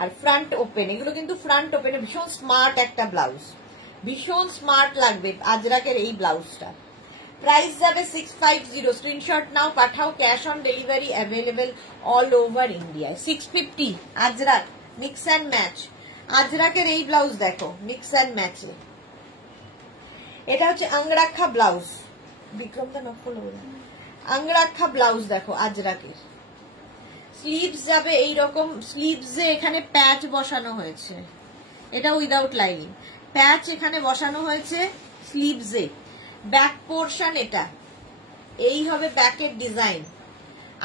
আর ফ্রন্ট ওপেন, এগুলো কিন্তু ফ্রন্ট ওপেনে ভীষণ স্মার্ট একটা ব্লাউজ, ভীষণ স্মার্ট লাগবে আজরাকের এই ব্লাউজটা। প্রাইস যাবে 650, স্ক্রিনশট নাও পাঠাও, cash on delivery available all over India. 650 ajrak mix and match, আজরাকের এই ব্লাউজ দেখো মিক্স অ্যান্ড ম্যাচে, এটা হচ্ছে আংরাক্ষা ব্লাউজ, বিক্রমদা নকল আংরাক্ষা ব্লাউজ দেখো আজরাকের, স্লিভস যাবে এইরকম, স্লিভসে এখানে প্যাচ বসানো হয়েছে, এটা উইদাউট লাইনিং, প্যাচ এখানে বসানো হয়েছে স্লিভসে, ব্যাক পোর্শন এটা, এই হবে ব্যাকের ডিজাইন,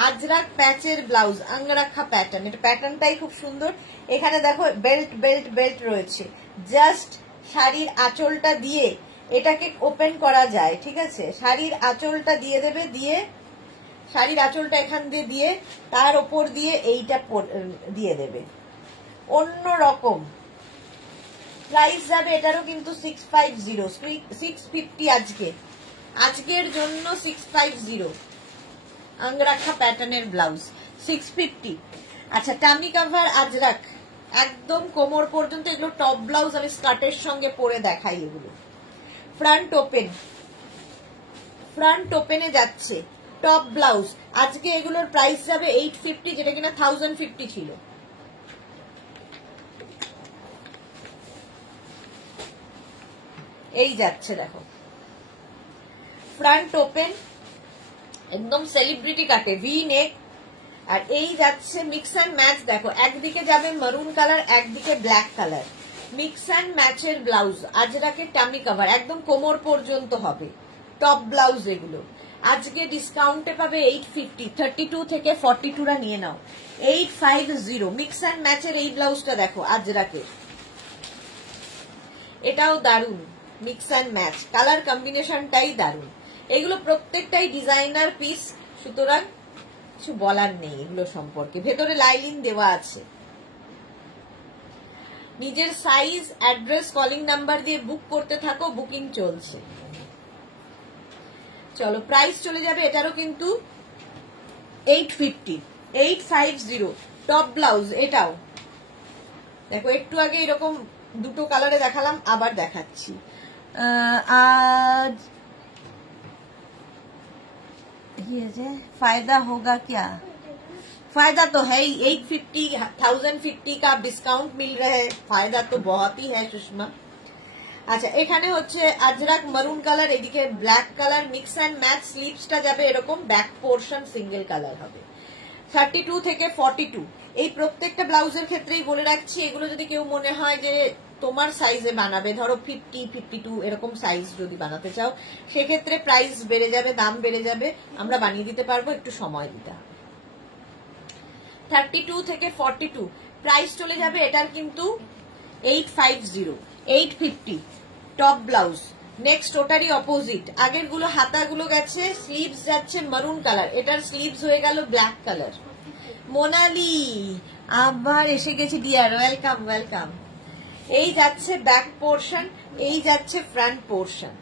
আজরাক প্যাচের ব্লাউজ, আঙ্গরাক্ষা প্যাটার্ন, এটা প্যাটার্নটাই খুব সুন্দর। এখানে দেখো বেল্ট বেল্ট বেল্ট রয়েছে, জাস্ট শাড়ির আঁচলটা দিয়ে এটাকে ওপেন করা যায়, ঠিক আছে, শাড়ির আঁচলটা দিয়ে দেবে, দিয়ে শাড়ির আঁচলটা এখান দিয়ে দিয়ে তার ওপর দিয়ে এইটা দিয়ে দেবে, অন্য রকম। প্রাইস যাবে এটারও কিন্তু 650, 650 আজকের জন্য 650, আঙ্গরাক্ষা প্যাটার্নের ব্লাউজ 650। আচ্ছা টামি কাভার আজরাক একদম কোমর পর্যন্ত, এগুলো টপ ব্লাউজ, আমি স্কার্টের সঙ্গে পরে দেখাই এগুলো। ফ্রন্ট ওপেন, ফ্রন্ট ওপেনে যাচ্ছে টপ ব্লাউজ, আজকে এগুলোর প্রাইস যাবে 850, যেটা কিনা 1050 ছিল। এই যাচ্ছে দেখো ফ্রন্ট ওপেন, একদম সেলিব্রিটি কাটে, ভি নেক, আর এই যাচ্ছে মিক্স অ্যান্ড ম্যাচ, দেখো একদিকে যাবে মারুন কালার, একদিকে ব্ল্যাক কালার, মিক্স অ্যান্ড ম্যাচের ব্লাউজ, আজরাকে টামি কাভার, একদম কোমর পর্যন্ত হবে টপ ব্লাউজ। এগুলো আজকে ডিসকাউন্টে পাবে 850, 32 থেকে 42 নিয়ে নাও, 850। মিক্স অ্যান্ড ম্যাচের এই ব্লাউজটা দেখো আজরাকের, এটাও দারুন, মিক্স অ্যান্ড ম্যাচ, কালার কম্বিনেশনটাই দারুণ। এগুলো প্রত্যেকটাই ডিজাইনার পিস, সুতরাং কিছু বলার নেই এগুলো সম্পর্কে। ভেতরে লাইলিন দেওয়া আছে। নিজের সাইজ, অ্যাড্রেস, কলিং নাম্বার দিয়ে বুক করতে থাকো, বুকিং চলছে। চলো প্রাইস চলে যাবে এটারও কিন্তু 850, 850 টপ ব্লাউজ। এটাও দেখো, একটু আগে এরকম দুটো কালারে দেখালাম, আবার দেখাচ্ছি। आज ये जे फायदा होगा क्या? फायदा तो है ही, 850, 1050 का डिस्काउंट मिल रहा है, फायदा तो बहुत ही है सुषमा। আচ্ছা, এখানে হচ্ছে আজরাক মারুন কালার, এদিকে black colour, mix and match. স্লিভসটা যাবে এরকম, ব্যাক পোর্শন সিঙ্গেল কালার হবে। 32 থেকে 42 এই প্রত্যেকটা ব্লাউজের ক্ষেত্রেই বলে রাখছি, এগুলো যদি কেউ মনে হয় যে তোমার সাইজে বানাবে, ধরো 50, 52 এরকম সাইজ যদি বানাতে চাও, সেক্ষেত্রে প্রাইস বেড়ে যাবে, দাম বেড়ে যাবে। আমরা বানিয়ে দিতে পারবো, একটু সময় দিতে হবে। 32 থেকে 42 প্রাইস চলে যাবে এটার কিন্তু 850, 850 টপ ব্লাউজ। নেক্সট ওটারই অপোজিট, আগের গুলো হাতাগুলো গেছে, স্লিভস যাচ্ছে মারুন কালার, এটার স্লিভস হয়ে গেল ব্ল্যাক কালার। মোনালি আবার এসে গেছে ডিয়ার, ওয়েলকাম ওয়েলকাম। এই যাচ্ছে ব্যাক পোর্শন, এই যাচ্ছে ফ্রন্ট পোর্শন।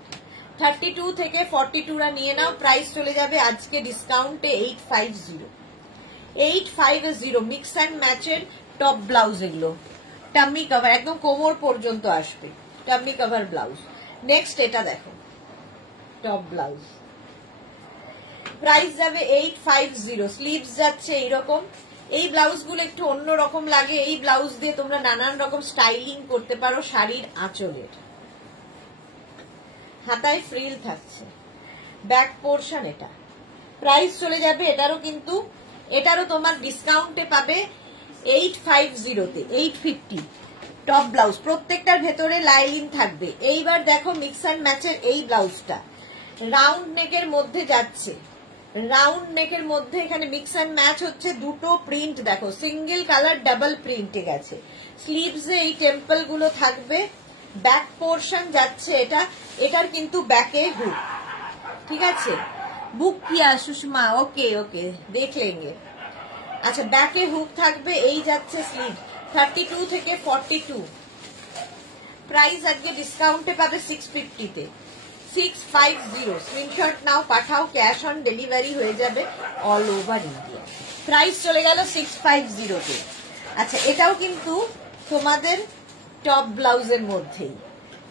32 থেকে 42 রা নিয়ে নাও, প্রাইস চলে যাবে আজকে ডিসকাউন্টে 850, 850 মিক্স অ্যান্ড ম্যাচের টপ ব্লাউজ। এগুলো টাম্মি কভার, একদম কোমর পর্যন্ত আসবে, টাম্মি কভার ব্লাউজ। নেক্সট এটা দেখো, টপ ব্লাউজ, প্রাইস যাবে 850, স্লিভস যাচ্ছে এইরকম। এই ব্লাউজ গুলো একটু অন্য রকম লাগে, এই ব্লাউজ দিয়ে তোমরা নানান রকম স্টাইলিং করতে পারো শাড়ির আঁচলের। হাতায় ফ্রিল থাকছে, ব্যাক পোর্শন এটা। প্রাইস চলে যাবে এটারও কিন্তু, এটারও তোমার ডিসকাউন্টে পাবে 850 তে, 850 টপ ব্লাউজ। প্রত্যেকটার ভেতরে লাইলিন থাকবে। এইবার দেখো মিক্স অ্যান্ড ম্যাচের এই ব্লাউজটা রাউন্ড নেকের মধ্যে যাচ্ছে, রাউন্ড নেকের মধ্যে এখানে মিক্স অ্যান্ড ম্যাচ হচ্ছে। দুটো প্রিন্ট দেখো, সিঙ্গেল কালার ডাবল প্রিন্টে গেছে। স্লিভসে এই টেম্পল গুলো থাকবে, ব্যাক পোর্শন যাচ্ছে এটা, এটার কিন্তু ব্যাকে হুক, ঠিক আছে। বুক কিয়া সুষমা, ওকে ওকে দেখ লেঙ্গে। আচ্ছা, ব্যাকে হুক থাকবে, এই যাচ্ছে স্লিভ। 32 থেকে 42 প্রাইস আজকে ডিসকাউন্টে পাবে 650 তে, 650। স্ক্রিনশট নাও, পাঠাও, ক্যাশ অন ডেলিভারি হয়ে যাবে অল ওভার ইন্ডিয়া। প্রাইস চলে গেল 650 তে। আচ্ছা, এটাও কিন্তু তোমাদের টপ ব্লাউজের মধ্যেই,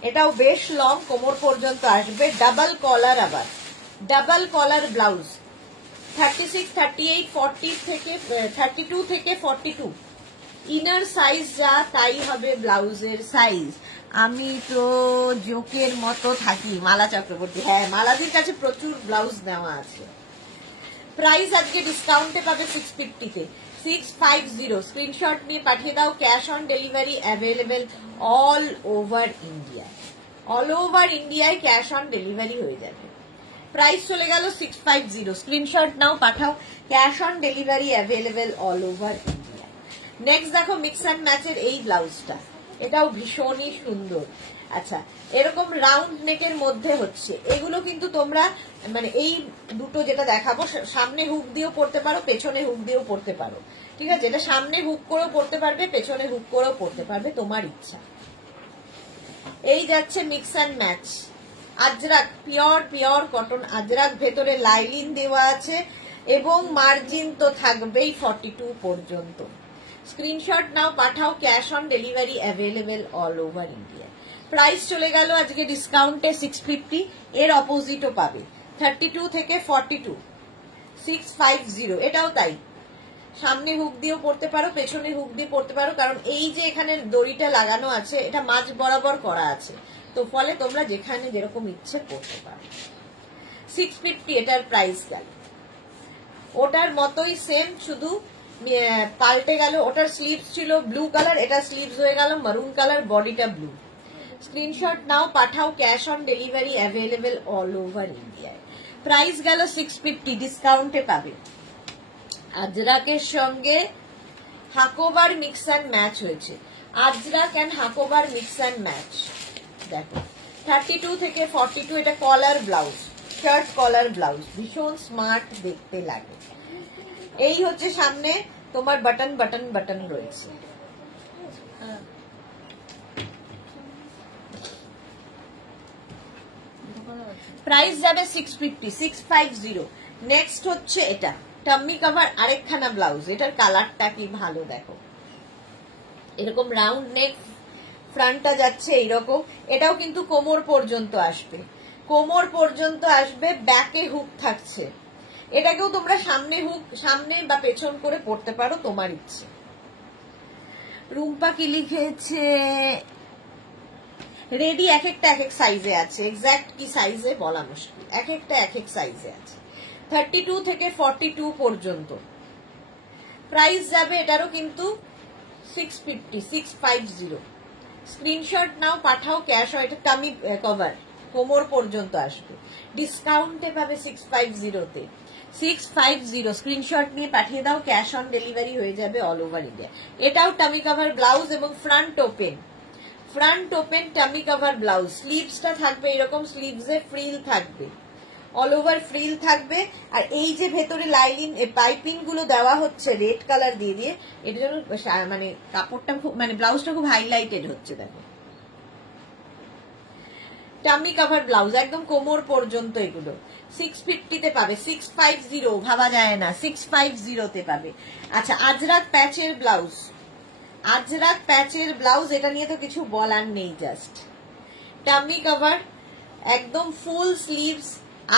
এটাও বেশ লং, কোমর পর্যন্ত আসবে, ডাবল কলার, আবার ডাবল কলার ব্লাউজ। 36, 38, 40 থেকে 32 থেকে 42 ইনার সাইজ যা তাই হবে ব্লাউজের সাইজ। আমি তো জোকের মতো থাকি, মালা চক্রবর্তী। হ্যাঁ, মালাদির কাছে প্রচুর ব্লাউজ নেওয়া আছে। প্রাইস আজকে ডিসকাউন্টে পাবে 650 তে, 650। স্ক্রিনশট নিয়ে পাঠিয়ে দাও, cash on delivery available all over India. All over ইন্ডিয়ায় ক্যাশ অন ডেলিভারি হয়ে যাবে। প্রাইস চলে গেল 650, স্ক্রিনশট নাও, পাঠাও, cash on delivery available all over India. Next দেখো মিক্স অ্যান্ড ম্যাচের এই ব্লাউজটা, এটাও ভীষণই সুন্দর। আচ্ছা, এরকম রাউন্ড নেকের মধ্যে হচ্ছে। এগুলো কিন্তু তোমরা মানে এই দুটো যেটা দেখাবো, সামনে হুক দিয়েও পড়তে পারো, পেছনে হুক দিয়েও পড়তে পারো, ঠিক আছে। এটা সামনে হুক করেও পড়তে পারবে, পেছনে হুক করেও পড়তে পারবে, তোমার ইচ্ছা। এই যাচ্ছে mix and match Ajrak, pure pure cotton Ajrak, ভেতরে লাইলিন দেওয়া আছে এবং মার্জিন তো থাকবেই 42 পর্যন্ত। স্ক্রিনশট নাও, পাঠাও, cash on delivery available all over India. Price চলে গেল আজকে ডিসকাউন্টে 650, এর অপোজিটও পাবে 32 থেকে 42, 650। এটাও তাই, সামনে হুক দিয়েও পড়তে পারো, পেছনে হুক দিয়ে পড়তে পারো, কারণ এই যে এখানে দড়িটা লাগানো আছে, এটা মাঝ বরাবর করা আছে, তো ফলে তোমরা যেখানে যেরকম ইচ্ছে পড়তে পারো। 650 এটার প্রাইস গেল। ওটার মতোই সেম, শুধু পাল্টে গেল। ওটার স্লিভস ছিল ব্লু কালার, এটা স্লিভস হয়ে গেল মারুন কালার, বডিটা ব্লু। স্ক্রিনশট নাও, পাঠাও, cash on delivery available all over ইন্ডিয়ায়। প্রাইস গেল 650, ডিসকাউন্টে পাবে। আজরাকের সঙ্গে হাকোবার মিক্স অ্যান্ড ম্যাচ হয়েছে, আজরাক অ্যান্ড হাকোবার মিক্স অ্যান্ড ম্যাচ। দেখো 32 থেকে 42 এটা collar blouse, shirt collar blouse, ভীষণ স্মার্ট দেখতে লাগে। এই হচ্ছে সামনে তোমার বাটন বাটন বাটন রয়েছে। প্রাইস যাবে 650। নেক্সট হচ্ছে এটা টাম্মি কভার আরেকখানা ব্লাউজ, এটার কালারটা কি ভালো দেখো, এরকম রাউন্ড নেক, ফ্রন্টটা যাচ্ছে এইরকম, এটাও কিন্তু কোমর পর্যন্ত আসবে, কোমর পর্যন্ত আসবে, ব্যাকে হুক থাকছে। এটাকেও তোমরা সামনে হুক, সামনে বা পেছন করে পড়তে পারো, তোমার ইচ্ছে। রুম্পা কি লিখেছে, রেডি এক একটা এক এক সাইজে আছে, এক্সাক্ট কি সাইজে বলা মুশকিল, এক একটা এক এক সাইজে আছে। 32 থেকে 42 পর্যন্ত প্রাইস যাবে এটারও কিন্তু 650। স্ক্রিনশট নাও, পাঠাও, ক্যাশ হয়, এটা টামি কভার, কোমর পর্যন্ত আসবে, ডিসকাউন্টে পাবে 650-তে। 650 স্ক্রিনশট নিয়ে পাঠিয়ে দাও, ক্যাশ অন ডেলিভারি হয়ে যাবে অল ওভার ইন্ডিয়া। এটাও টামি কভার ব্লাউজ এবং front open, front open tummy cover blouse. স্লিভসটা থাকবে এরকম, স্লিভসে ফ্রিল থাকবে, অল ওভার ফ্রিল থাকবে। আর এই যে ভেতরে লাইনিং পাইপিং গুলো দেওয়া হচ্ছে রেড কালার দিয়ে দিয়ে, এর জন্য মানে কাপড়টা খুব, মানে ব্লাউজটা খুব হাইলাইটেড হচ্ছে। দেখো টামি কভার ব্লাউজ একদম কোমর পর্যন্ত, এগুলো 650-তে পাবে, 650 ভাবা যায় না, 650-তে পাবে। আচ্ছা আজরাক প্যাচের ব্লাউজ, আজরাক প্যাচের ব্লাউজ, এটা নিয়ে তো কিছু বলার নেই, জাস্ট টামি কভার একদম ফুল স্লিভস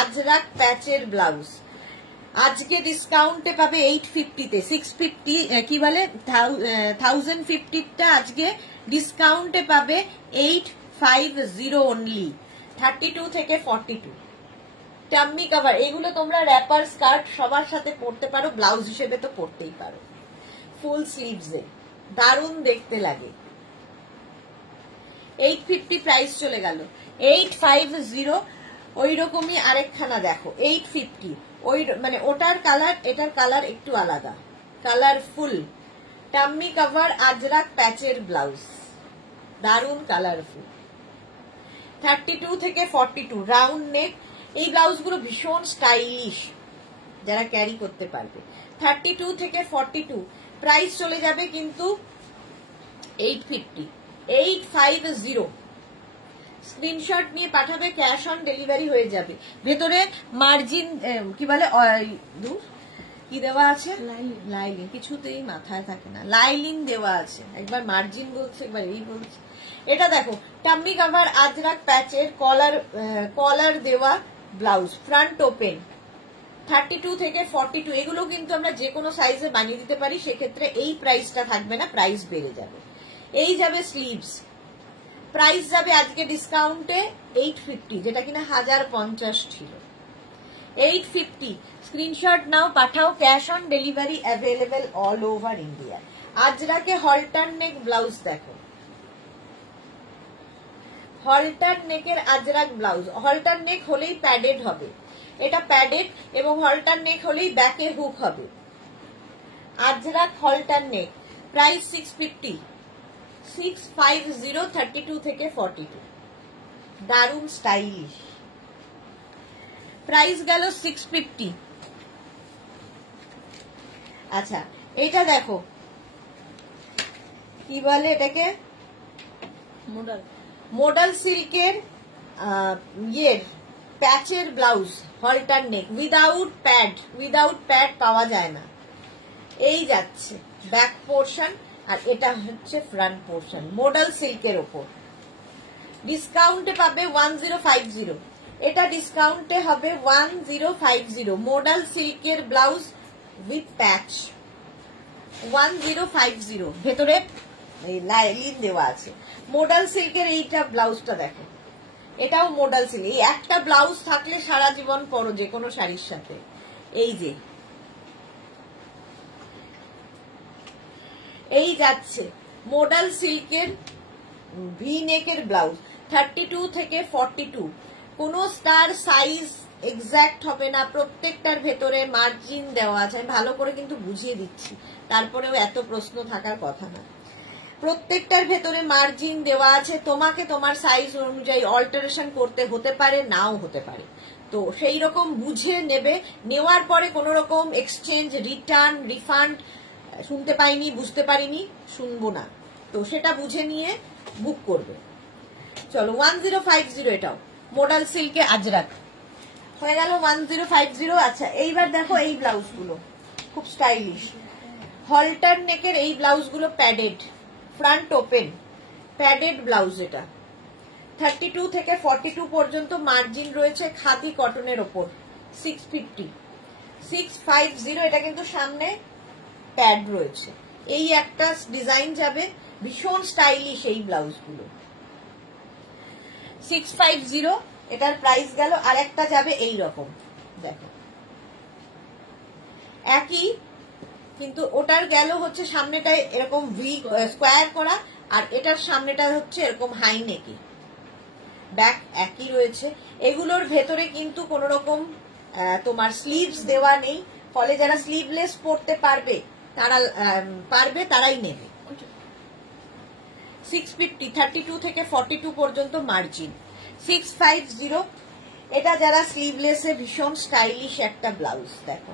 আজরাক প্যাচের ব্লাউজ। আজকে ডিসকাউন্টে পাবে 850-তে, 650 কি বলে 1050-টা আজকে ডিসকাউন্টে পাবে 850 অনলি। 32 থেকে 42 টাম্মি কভার, এগুলো তোমরা র্যাপার স্কার্ট সবার সাথে পরতে পারো, ব্লাউজ হিসেবে তো পরতেই পারো, ফুল স্লিভসে দারুণ দেখতে লাগে। 850 প্রাইস চলে গেল, 850। ওই রকমই আরেকখানা দেখো 850, ওই মানে ওটার কালার এটার কালার একটু আলাদা, কালারফুল টাম্মি কভার আজরাক প্যাচের ব্লাউজ, দারুণ কালারফুল। 32 থেকে 42 রাউন্ড নেক, এই ব্লাউজগুলো ভীষণ স্টাইলিশ, যারা ক্যারি করতে পারবে। 32 থেকে 42 প্রাইস চলে যাবে কিন্তু 850, 850। স্ক্রিনশট নিয়ে পাঠাবে, ক্যাশ অন ডেলিভারি হয়ে যাবে। ভেতরে মার্জিন কি বলে কি দেওয়া আছে, লাইলিং, কিছুতেই মাথায় থাকে না, লাইলিং দেওয়া আছে, একবার মার্জিন বলছে একবার এই বলছে। এটা দেখো টাম্মি কভার আজরাক প্যাচের কলার দেওয়া ব্লাউজ, ফ্রন্ট ওপেন। 32 থেকে 42 এগুলো কিন্তু আমরা যে কোনো সাইজে বানিয়ে দিতে পারি, সেক্ষেত্রে এই প্রাইসটা থাকবে না, প্রাইস বেড়ে যাবে। এই যাবে স্লিভস, প্রাইস যাবে আজকে ডিসকাউন্টে 850, যেটা কিনা 1050 ছিল, 850। স্ক্রিনশট নাও, পাঠাও, cash on delivery available all over India. আজরাকে হলটার নেক ব্লাউজ দেখো, হলটার নেকের আজরাক ব্লাউজ, হলটার নেক হলেই প্যাডেড হবে, এটা প্যাডেড, এবং হলটার নেক হলেই ব্যাকে হুক হবে। আজরাক হলটার নেক, প্রাইস 650, 650। 32 থেকে 42 দারুণ স্টাইলিশ, প্রাইস গেল 650। আচ্ছা এটা দেখো কি বলে এটাকে, মোডাল সিল্কের ইয়ের প্যাচের ব্লাউজ, হলটার নেক, উইদাউট প্যাড পাওয়া যায় না। এই যাচ্ছে ব্যাক পোর্শন, আর এটা হচ্ছে ফ্রন্ট পোর্শন, মোডাল সিল্কের ওপর। ডিসকাউন্টে পাবে 1050, এটা ডিসকাউন্টে হবে 1050। মোডাল সিল্কের ব্লাউজ উইথ প্যাচ 1050, ভেতরে লাইলিং দেওয়া আছে। মোডাল সিল্কের এইটা ব্লাউজটা দেখো, এটাও মোডাল সিল্ক। এই একটা ব্লাউজ থাকলে সারা জীবন পরো যে কোনো শাড়ির সাথে। এই যে এই যাচ্ছে মোডাল সিল্কের ভি নেকের ব্লাউজ, 32 থেকে 42। কোনো স্টার সাইজ এক্সাক্ট হবে না, প্রত্যেকটার ভেতরে মার্জিন দেওয়া আছে, আমি ভালো করে কিন্তু বুঝিয়ে দিচ্ছি, তারপরেও এত প্রশ্ন থাকার কথা না। প্রত্যেকটার ভেতরে মার্জিন দেওয়া আছে, তোমাকে তোমার সাইজ অনুযায়ী অল্টারেশন করতে হতে পারে, নাও হতে পারে। তো সেই রকম বুঝে নেবে, নেওয়ার পরে কোনো রকম এক্সচেঞ্জ, রিটার্ন, রিফান্ড শুনতে পাইনি, বুঝতে পারিনি, শুনবো না, তো সেটা বুঝে নিয়ে বুক করবে। চলো 1050, এটাও মোডাল সিল্কে আজরাক হয়ে গেল 1050। আচ্ছা এইবার দেখো এই ব্লাউজ গুলো খুব স্টাইলিশ, হলটার নেকের এই ব্লাউজ গুলো padded, front open, padded blouse. এটা 32 থেকে 42 পর্যন্ত মার্জিন রয়েছে, খাদি কটনের ওপর, 650। এটা কিন্তু সামনে প্যাড রয়েছে, এই একটা ডিজাইন যাবে, ভীষণ স্টাইলিশ এই ব্লাউজ গুলো। 650 এটার প্রাইস গেল। আর একটা যাবে এই রকম, দেখো একই, কিন্তু ওটার গেল হচ্ছে সামনেটায় এরকম ভি স্কোয়ার করা, আর এটার সামনেটা হচ্ছে এরকম হাই নেকি, ব্যাক একই রয়েছে। এগুলোর ভেতরে কিন্তু কোন রকম তোমার স্লিভস দেওয়া নেই, ফলে যারা স্লিভলেস পরতে পারবে তারাই নেবে। 650, 32 থেকে 42 পর্যন্ত মার্জিন। 650 এটা যারা স্লিভলেসে, ভীষণ স্টাইলিশ একটা ব্লাউজ, দেখো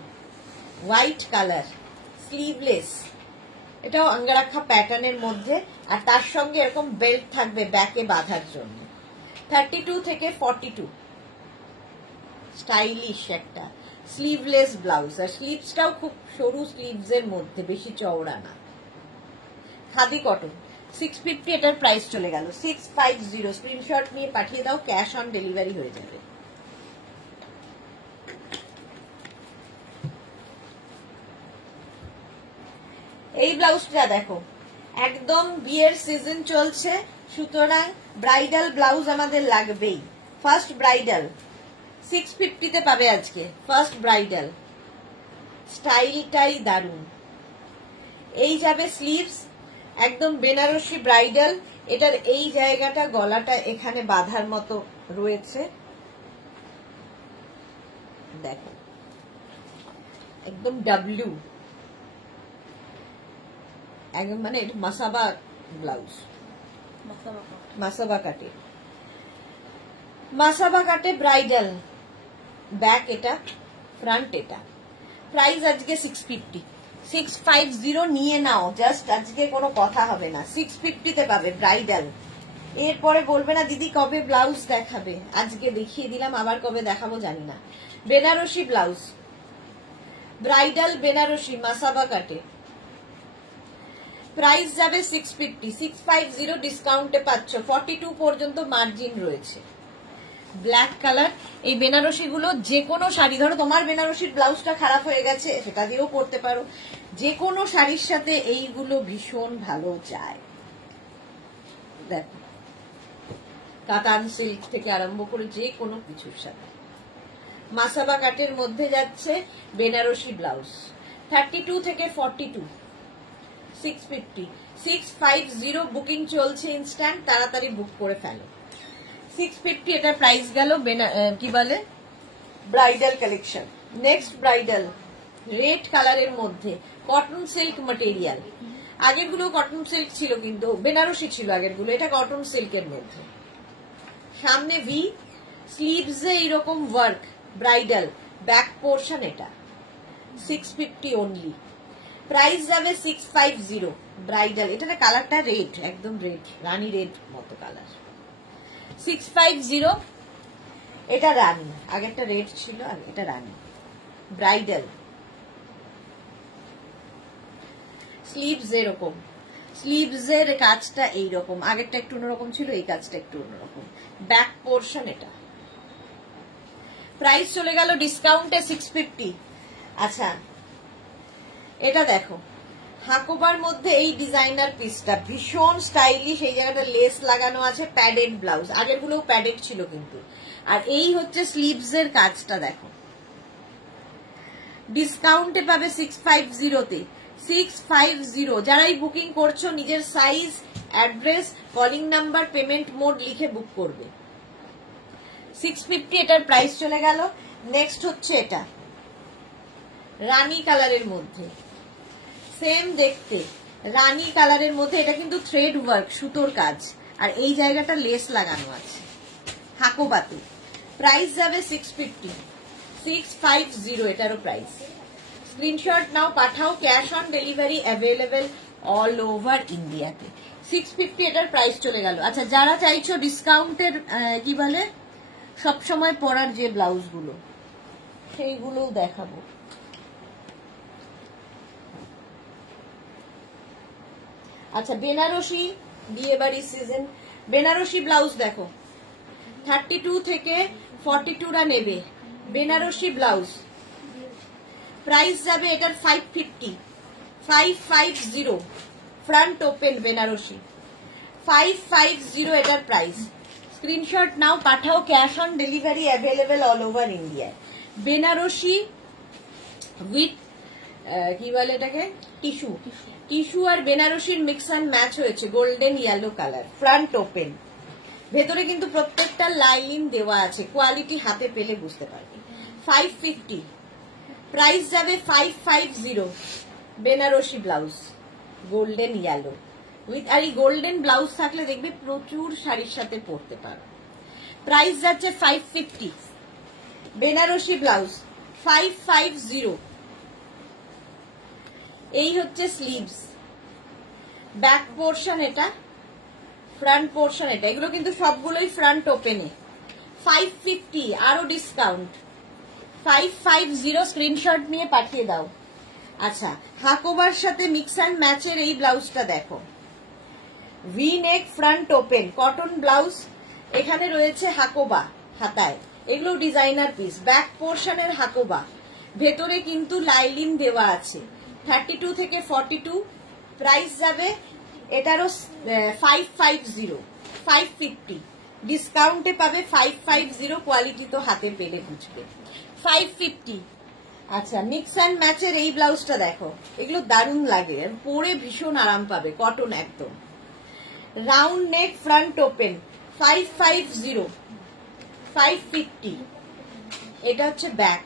হোয়াইট কালার, স্লিভলেস, এটাও অঙ্গরাক্ষা প্যাটার্নের মধ্যে, আর তার সঙ্গে এরকম বেল্ট থাকবে ব্যাকে বাঁধার জন্য। 32 থেকে 42 স্টাইলিশ একটা স্লিভলেস ব্লাউজ, আর স্লিভসটাও খুব সরু স্লিভস এর মধ্যে, বেশি চওড়া না, খাদি কটন। 650 এটার প্রাইস চলে গেল। 650 স্ক্রিনশট নিয়ে পাঠিয়ে দাও, ক্যাশ অন ডেলিভারি হয়ে যাবে। এই ব্লাউজটা দেখো, একদম বিয়ের সিজন চলছে, সুতরাং ব্রাইডাল ব্লাউজ আমাদের লাগবেই। ফার্স্ট ব্রাইডাল 650 পাবে আজকে, ফার্স্ট ব্রাইডাল, স্টাইলটাই দারুণ। এই যাবে স্লিভস, একদম বেনারসি ব্রাইডাল, এটার এই জায়গাটা গলাটা এখানে বাঁধার মতো রয়েছে, দেখো একদম ডাব্লিউ, একদম মানে এটা মাসাবা ব্লাউজ, মাসাবা কাটে, মাসাবা কাটে ব্রাইডাল, ব্যাক এটা, ফ্রন্ট এটা। প্রাইস আজকে 650, 650 নিয়ে নাও, জাস্ট আজকে কোনো কথা হবে না, 650 পাবে ব্রাইডাল। এরপরে বলবে না দিদি কবে ব্লাউজ দেখাবে, আজকে দেখিয়ে দিলাম, আবার কবে দেখাবো জানি না। বেনারসি ব্লাউজ, ব্রাইডাল বেনারসি মাসাবা কাটে, প্রাইস যাবে 650, 650 ডিসকাউন্টে পাচ্ছ, 42 পর্যন্ত মার্জিন রয়েছে। ব্ল্যাক কালার, এই বেনারসি গুলো যে কোনো শাড়ি, ধরো তোমার বেনারসির ব্লাউজটা খারাপ হয়ে গেছে, সেটা দিয়েও পরতে পারো, যে কোনো শাড়ির সাথে এইগুলো ভীষণ ভালো যায়। দেখো কাতান সিল্ক থেকে আরম্ভ করে যে কোনো কিছুর সাথে। মাসাবা কাটের মধ্যে যাচ্ছে বেনারসি ব্লাউজ, 32 থেকে 42, 650, 650 বুকিং চলছে ইনস্ট্যান্ট, তাড়াতাড়ি বুক করে ফেলো। 650 এটার প্রাইস গেল। কি বলে bridal collection. Next bridal red কালারের মধ্যে, কটন সিল্ক ম্যাটেরিয়াল, আগের গুলো কটন সিল্ক ছিল কিন্তু বেনারসি ছিল আগের গুলো, এটা কটন সিল্কের মধ্যে, সামনে ভি, স্লিভস এ এইরকম ওয়ার্ক, ব্রাইডাল, ব্যাক পোর্শন, এটা 650 অনলি। প্রাইস যাবে 650 ব্রাইডাল, এটার কালারটা রেড, একদম রেড, রানী রেড মতো কালার, 650। এটা রানী, আগেরটা রেড ছিল আর এটা রানী, ব্রাইডাল, স্লিভস এরকম, স্লিভস এর কাজটা এইরকম, আগেরটা একটু অন্যরকম ছিল, এই কাজটা একটু অন্যরকম, ব্যাক পোর্শন এটা। প্রাইস চলে গেল ডিসকাউন্টে 650। আচ্ছা এটা দেখো, হাকোবার মধ্যে এই ডিজাইনার পিসটা ভীষণ স্টাইলিশ, এই জায়গাটা লেস লাগানো আছে, প্যাডেড ব্লাউজ, আগের গুলোও প্যাডেড ছিল কিন্তু, আর এই হচ্ছে স্লিভস এর কাজটা, দেখো ডিসকাউন্টে পাবে 650-তে, 650। যারাই বুকিং করছো নিজের size, address, calling number, payment mode লিখে বুক করবে। 650 এটার প্রাইস চলে গেল। নেক্সট হচ্ছে এটা রানী কালারের মধ্যে, সেম দেখতে, রানী কালারের মধ্যে, এটা কিন্তু থ্রেড ওয়ার্ক, সুতোর কাজ, আর এই জায়গাটা লেস লাগানো আছে হাকোবাতে। প্রাইস যাবে 650, 650 এটারও প্রাইস। স্ক্রিনশট নাও, পাঠাও, cash on delivery available all over ইন্ডিয়াতে। 650 এটার প্রাইস চলে গেল। আচ্ছা, যারা চাইছো ডিসকাউন্টের কি বলে সবসময় পরার যে ব্লাউজ গুলো, সেইগুলোও দেখাবো। আচ্ছা, বেনারসি বিয়ে বাড়ির সিজন, বেনারসি ব্লাউজ দেখো, 32 থেকে 42রা নেবে বেনারসি ব্লাউজ। প্রাইস যাবে এটার 550, 550 ফ্রন্ট ওপেন বেনারসি, 550 এটার প্রাইস। স্ক্রিনশট নাও, পাঠাও, cash on delivery available all over ইন্ডিয়ায়। বেনারসি উইথ কি বলে এটাকে, টিস্যু, টিস্যু আর বেনারসির মিক্স অ্যান্ড ম্যাচ হয়েছে, golden yellow colour, front open. ভেতরে কিন্তু প্রত্যেকটা লাইন দেওয়া আছে, কোয়ালিটি হাতে পেলে বুঝতে পারবে। 550 প্রাইস যাবে, 550 Banarasi blouse, golden yellow with, আর এই গোল্ডেন ব্লাউজ থাকলে দেখবে প্রচুর শাড়ির সাথে পরতে পারো। প্রাইস যাচ্ছে 550 বেনারসি ব্লাউজ, 550। এই হচ্ছে স্লিভস, ব্যাক পোর্শন এটা, ফ্রন্ট পোর্শন এটা, এগুলো কিন্তু সবগুলোই ফ্রন্ট ওপেনে। 550 আরো ডিসকাউন্ট, 550 স্ক্রিনশট নিয়ে পাঠিয়ে দাও। আচ্ছা, হাকোবার সাথে মিক্স অ্যান্ড ম্যাচের এই ব্লাউজটা দেখো, V neck front open cotton blouse, এখানে রয়েছে হাকোবা হাতায়, এগুলো ডিজাইনার পিস। ব্যাক পোর্শনের হাকোবা, ভেতরে কিন্তু লাইলিন দেওয়া আছে। 32 থেকে 42 প্রাইস যাবে এটারও 550, 550 ডিসকাউন্টে পাবে 550, কোয়ালিটি তো হাতে পেলে বুঝবে। 550। আচ্ছা, মিক্স অ্যান্ড ম্যাচের এই ব্লাউজটা দেখো, এগুলো দারুণ লাগে, পরে ভীষণ আরাম পাবে, কটন একদম, রাউন্ড নেক ফ্রন্ট ওপেন, 550, 550। এটা হচ্ছে ব্যাক,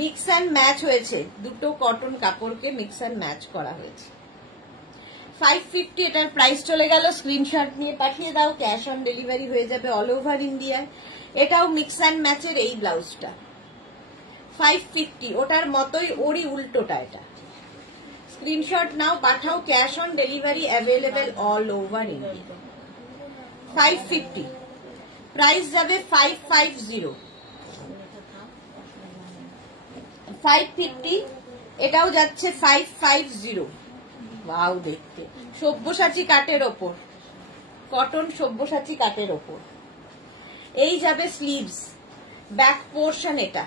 মিক্স অ্যান্ড ম্যাচ হয়েছে, দুটো কটন কাপড়কে মিক্স অ্যান্ড ম্যাচ করা হয়েছে। 550 এটার প্রাইস চলে গেল। স্ক্রিনশট নিয়ে পাঠিয়ে দাও, ক্যাশ অন ডেলিভারি হয়ে যাবে অল ওভার ইন্ডিয়ায়। এটাও মিক্স অ্যান্ড ম্যাচের এই ব্লাউজটা 550, ওটার মতোই, ওরই উল্টোটা এটা। স্ক্রিনশট নাও, পাঠাও, cash on delivery available all over India. 550 price যাবে 550, 550 এটাও যাচ্ছে 550। ওয়াও, দেখতে সব্যসাচী কাটের ওপর, কটন সব্যসাচী কাটের ওপর। এই যাবে স্লিভস, ব্যাক পোর্শন এটা,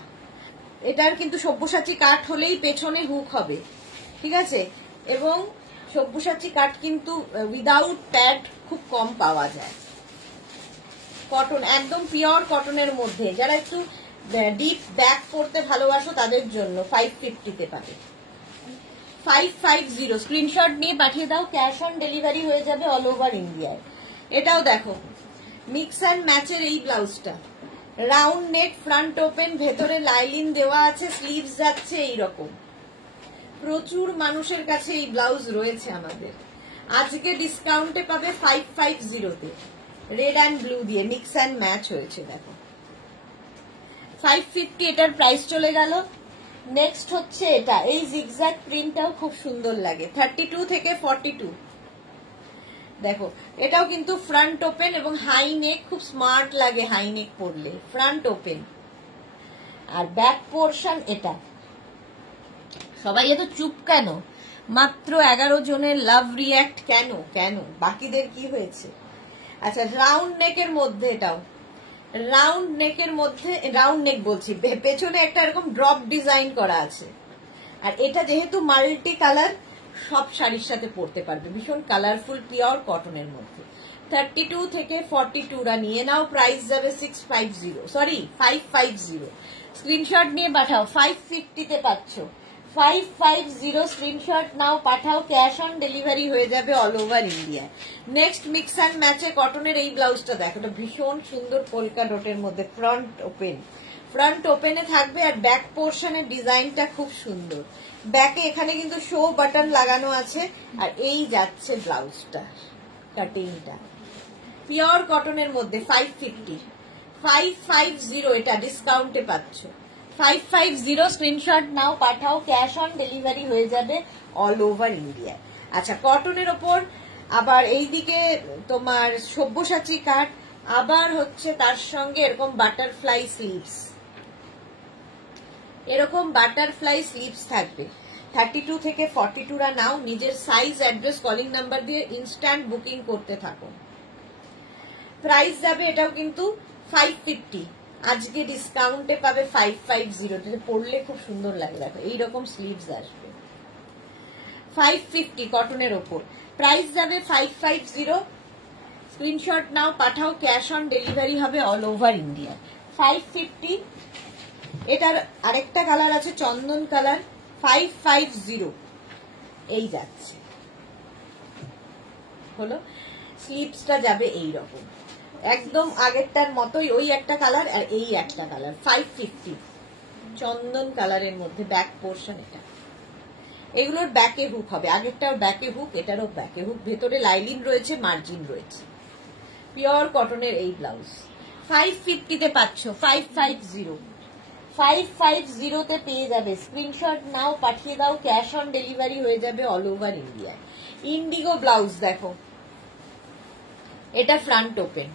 এটার কিন্তু সব্যসাচী কাট হলেই পেছনে হুক হবে, ঠিক আছে, এবং সব্যসাচী কাট কিন্তু উইদাউট প্যাড খুব কম পাওয়া যায়। কটন, একদম পিওর কটনের মধ্যে, যারা একটু ডিপ ব্যাক পরতে ভালোবাসো তাদের জন্য 550-তে পাবে। 550 স্ক্রিনশট নিয়ে পাঠিয়ে দাও, ক্যাশ অন ডেলিভারি হয়ে যাবে অল ওভার ইন্ডিয়ায়। এটাও দেখো, মিক্স অ্যান্ড ম্যাচের এই ব্লাউজটা, রাউন্ড নেক ফ্রন্ট ওপেন, ভেতরে লাইলিন দেওয়া আছে, স্লিভস যাচ্ছে এইরকম। প্রচুর মানুষের কাছে এই ব্লাউজ রয়েছে আমাদের, আজকে ডিসকাউন্টে পাবে 550-তে, রেড অ্যান্ড ব্লু দিয়ে মিক্স অ্যান্ড ম্যাচ হয়েছে দেখো। 550 এটার প্রাইস চলে গেল। নেক্সট হচ্ছে এটা, এই জিগজ্যাগ প্রিন্টটাও খুব সুন্দর লাগে, 32 থেকে 42 দেখো, এটাও কিন্তু ফ্রন্ট ওপেন এবং হাই নেক, খুব স্মার্ট লাগে হাই নেক পরলে, ফ্রন্ট ওপেন। আর ব্যাক পোর্শন এটা। সবাই এত চুপ কেন? মাত্র 11 জনের লাভ রিয়াক্ট, কেন কেন বাকিদের কি হয়েছে? আচ্ছা, রাউন্ড নেকের মধ্যে, এটাও রাউন্ড নেকের মধ্যে, রাউন্ড নেক বলছি, পেছনে একটা এরকম ড্রপ ডিজাইন করা আছে। আর এটা যেহেতু মাল্টি কালার, সব শাড়ির সাথে পরতে পারবে, ভীষণ কালারফুল পিওর কটনের মধ্যে। 32 থেকে 42রা নিয়ে নাও, প্রাইস যাবে 650, সরি 550। স্ক্রিনশট নিয়ে পাঠাও, 550-তে পাচ্ছ, 550 স্ক্রিনশট নাও, পাঠাও, ক্যাশ অন ডেলিভারি হয়ে যাবে all over India. Next mix and ম্যাচে কটনের এই ব্লাউজটা দেখো, এটা ভীষণ সুন্দর পোলকা ডটের মধ্যে, ফ্রন্ট ওপেন, ফ্রন্ট ওপেনে থাকবে, আর ব্যাক পোর্শনের ডিজাইনটা খুব সুন্দর, ব্যাকে এখানে কিন্তু শো বাটন লাগানো আছে। আর এই যাচ্ছে ব্লাউজটা, কাটিংটা পিওর কটনের মধ্যে 550, 550 এটা ডিসকাউন্টে পাচ্ছ। 550 স্ক্রিনশট নাও, পাঠাও, ক্যাশ অন ডেলিভারি হয়ে যাবে অল ওভার ইন্ডিয়া। আচ্ছা, কটনের ওপর আবার এইদিকে তোমার সব্যসাচী কাট, আবার হচ্ছে তার সঙ্গে এরকম বাটারফ্লাই স্লিভস, এরকম বাটারফ্লাই স্লিভস থাকবে। 32 থেকে 42 রা নাও, নিজের সাইজ, অ্যাড্রেস, কলিং নাম্বার দিয়ে ইনস্ট্যান্ট বুকিং করতে থাকো। প্রাইস যাবে এটাও কিন্তু 550, আজকে ডিসকাউন্টে পাবে 550। পরলে খুব সুন্দর লাগে, দেখো এইরকম স্লিভস আসবে। 550 কটনের ওপর, প্রাইস যাবে 550। স্ক্রিনশট নাও, পাঠাও, ক্যাশ অন ডেলিভারি হবে অল ওভার ইন্ডিয়া। 550। এটার আরেকটা কালার আছে চন্দন কালার, 550 এই যাচ্ছে হলো। স্লিভসটা যাবে এইরকম, একদম আগেরটার মতোই, ওই একটা কালার আর এই একটা কালার। 550 চন্দন কালারের মধ্যে ব্যাক পোর্শন এটা। এগুলোর ব্যাকে হুক হবে, আগেরটার ব্যাকে হুক, এটারও ব্যাকে হুক, ভেতরে লাইলিন রয়েছে, মার্জিন রয়েছে। পিওর কটনের এই ব্লাউজ 550 তে পাচ্ছ। 550, 550 তে পেয়ে যাবে। স্ক্রিনশট নাও, পাঠিয়ে দাও, ক্যাশ অন ডেলিভারি হয়ে যাবে all over India. Indigo blouse দেখো, এটা ফ্রন্ট ওপেন,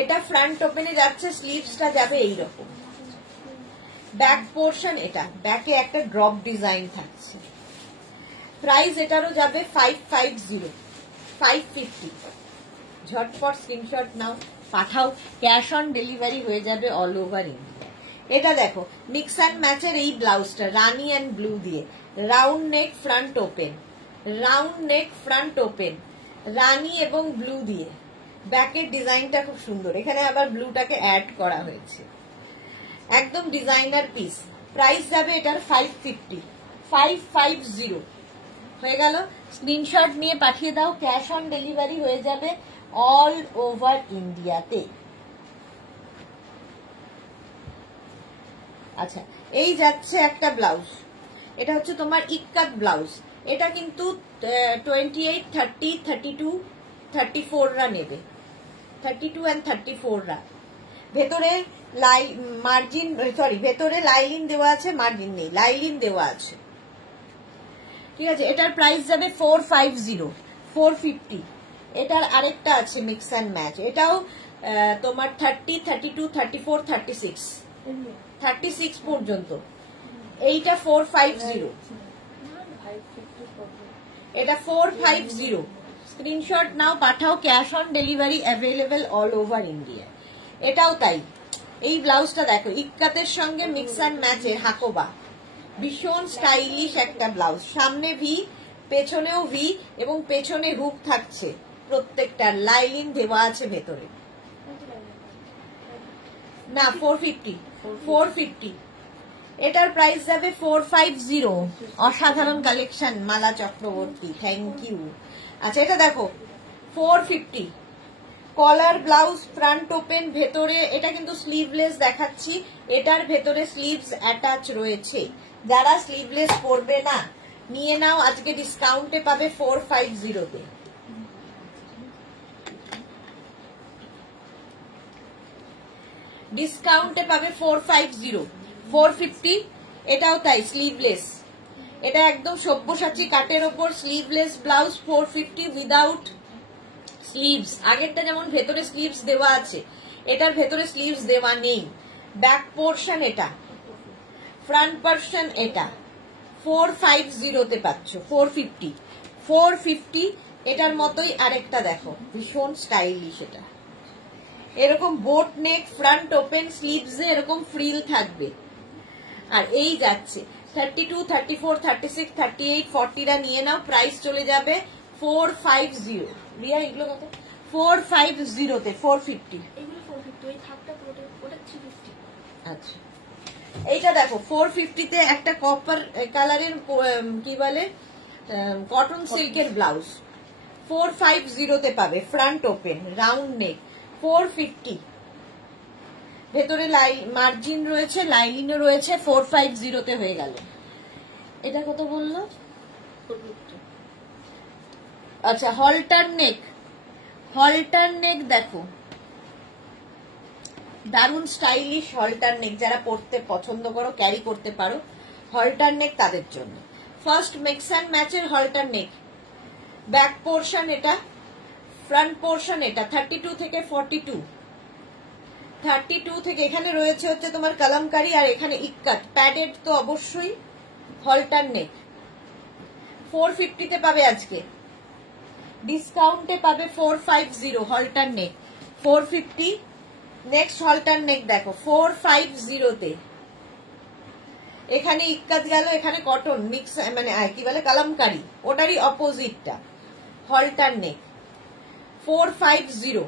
এটা ফ্রন্ট ওপেনে যাচ্ছে, স্লিভসটা যাবে এইরকম। ব্যাক পোর্শন এটা, ব্যাকে একটা ড্রপ ডিজাইন থাকছে। প্রাইস এটারও যাবে 550, 550। ঝটপট স্ক্রিনশট নাও, পাঠাও, ক্যাশ অন ডেলিভারি হয়ে যাবে অল ওভার ইন্ডিয়া। এটা দেখো মিক্স অ্যান্ড ম্যাচের এই ব্লাউজটা, রানি অ্যান্ড ব্লু দিয়ে, round neck front open, round neck front open, rani এবং ব্লু দিয়ে। ব্যাকের ডিজাইনটা খুব সুন্দর, এখানে আবার ব্লুটাকে অ্যাড করা হয়েছে, একদম ডিজাইনার পিস। প্রাইস যাবে এটার 550, 550 হয়ে গেল। স্ক্রিনশট নিয়ে পাঠিয়ে দাও, ক্যাশ অন ডেলিভারি হয়ে যাবে অল ওভার ইন্ডিয়াতে। আচ্ছা, এই যাচ্ছে একটা ব্লাউজ, এটা হচ্ছে তোমার ইক্কাত ব্লাউজ। এটা কিন্তু 28, 30, 32, 34 রা নেবে, 32 and 34 রা। ভেতরে মার্জিন, সরি, ভেতরে লাইলিন দেওয়া আছে, মার্জিন নেই, লাইলিন দেওয়া আছে, ঠিক আছে। এটার প্রাইস যাবে 450, 450। এটার আরেকটা আছে মিক্স অ্যান্ড ম্যাচ, এটাও তোমার 30, 32, 34, 36, 36 পর্যন্ত। এইটা 450, এটা 450। স্ক্রিনশট নাও, পাঠাও, cash on delivery available all over India. এটাও তাই। এই ব্লাউজটা দেখো, ইক্কাতের সঙ্গে মিক্স অ্যান্ড ম্যাচের হাকোবা, ভীষণ স্টাইলিশ একটা ব্লাউজ। সামনে ভি, পেছনেও ভি, এবং পেছনে হুক থাকছে, প্রত্যেকটার লাইলিন দেওয়া আছে ভেতরে। না 450, 450। এটার প্রাইস যাবে 450। অসাধারণ collection, Mala Chakraborty, thank you. আচ্ছা, এটা দেখো 450, কলার ব্লাউজ, ফ্রন্ট ওপেন, ভেতরে এটা কিন্তু স্লিভলেস দেখাচ্ছি, এটার ভেতরে স্লিভস অ্যাটাচ রয়েছে। যারা স্লিভলেস পরবে না নিয়ে নাও, আজকে ডিসকাউন্টে পাবে 450 তে। ডিসকাউন্টে পাবে 450, 450। এটাও তাই, স্লিভলেস, এটা একদম সব্যসাচী কাটের ওপর স্লিভলেস ব্লাউজ, 450 উইদাউট স্লিভস। আগেরটা যেমন ভেতরে স্লিভস দেওয়া আছে, এটার ভেতরে স্লিভস দেওয়া নেই। ব্যাক পোর্শন এটা, ফ্রন্ট পোর্শন এটা। 450 তে পাচ্ছ, 450, 450। এটার মতোই আরেকটা দেখো, ভীষণ স্টাইলিশ, এটা এরকম বোট নেক, ফ্রন্ট ওপেন, স্লিভসে এরকম ফ্রিল থাকবে। আর এই যাচ্ছে 32, 34, 36, 38, 40 রা নিয়ে নাও। প্রাইস চলে যাবে 450। রিয়া এগুলো কত? 450 তে, 450। এগুলো 450, ওই থাকটা ওটা 350। আচ্ছা, এইটা দেখো 450 তে একটা কপার কালারের কি বলে কটন সিল্কের ব্লাউজ, 450 তে পাবে, ফ্রন্ট ওপেন, রাউন্ড নেক, 450। ভেতরে মার্জিন রয়েছে, লাইলিনও রয়েছে, 450 তে হয়ে গেল। এটা কত বললো? আচ্ছা হলটার নেক, হলটার নেক দেখো দারুন স্টাইলিশ হলটার নেক, যারা পরতে পছন্দ করো, ক্যারি করতে পারো, হলটার নেক তাদের জন্য। ফার্স্ট মিক্স অ্যান্ড ম্যাচের হলটার নেক, ব্যাক পোর্শন এটা, ফ্রন্ট পোর্শন এটা, 32 থেকে 42, 32 থেকে এখানে রয়েছে হচ্ছে তোমার কালামকারি আর এখানে ইক্কাত, প্যাডেড তো অবশ্যই, হলটার নেক 450 তে পাবে, আজকে ডিসকাউন্টে পাবে 450, হলটার নেক 450। নেক্সট হলটার নেক দেখো 450 তে, এখানে ইক্কাত গেল, এখানে কটন মিক্স মানে কি বলে কালামকারি, ওটারই অপোজিটটা, হলটার নেক 450।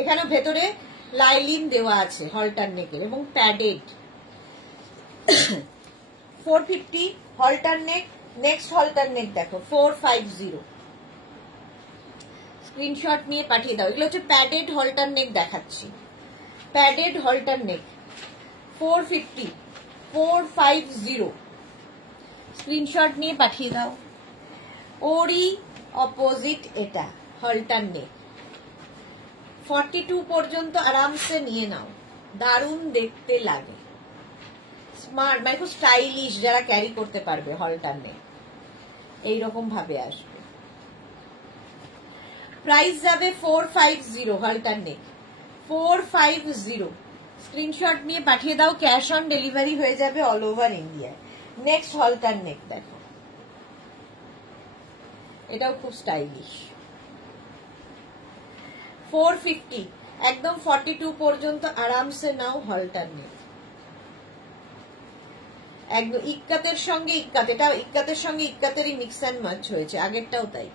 এখানে ভেতরে লাইলিন দেওয়া আছে হলটার নেকের এবং প্যাডেড। 450 হলটার নেক। নেক্সট হলটার নেক দেখো 450, স্ক্রিনশট নিয়ে পাঠিয়ে দাও। এগুলো হচ্ছে প্যাডেড হলটার নেক দেখাচ্ছি, প্যাডেড হলটার নেক 450, 450, স্ক্রিনশট নিয়ে পাঠিয়ে দাও। ওরই অপোজিট এটা হলটার নেক, 42 পর্যন্ত আরামসে নিয়ে নাও, দারুণ দেখতে লাগে, স্মার্ট মানে খুব স্টাইলিশ, যারা ক্যারি করতে পারবে হলটার নেক এইরকম ভাবে আসবে। প্রাইস যাবে 450, হলটার নেক 450, স্ক্রিনশট নিয়ে পাঠিয়ে দাও, ক্যাশ অন ডেলিভারি হয়ে যাবে অল ওভার ইন্ডিয়ায়। নেক্সট হলটার নেক দেখো, এটাও খুব স্টাইলিশ, 450, একদম 42 পর্যন্ত আরামসে নাও হলটার নেক, একদম ইক্কাতের সঙ্গে ইক্কাত, এটা ইক্কাতের সঙ্গে ইক্কাতেরই মিক্স অ্যান্ড ম্যাচ হয়েছে, আগেরটাও তাই।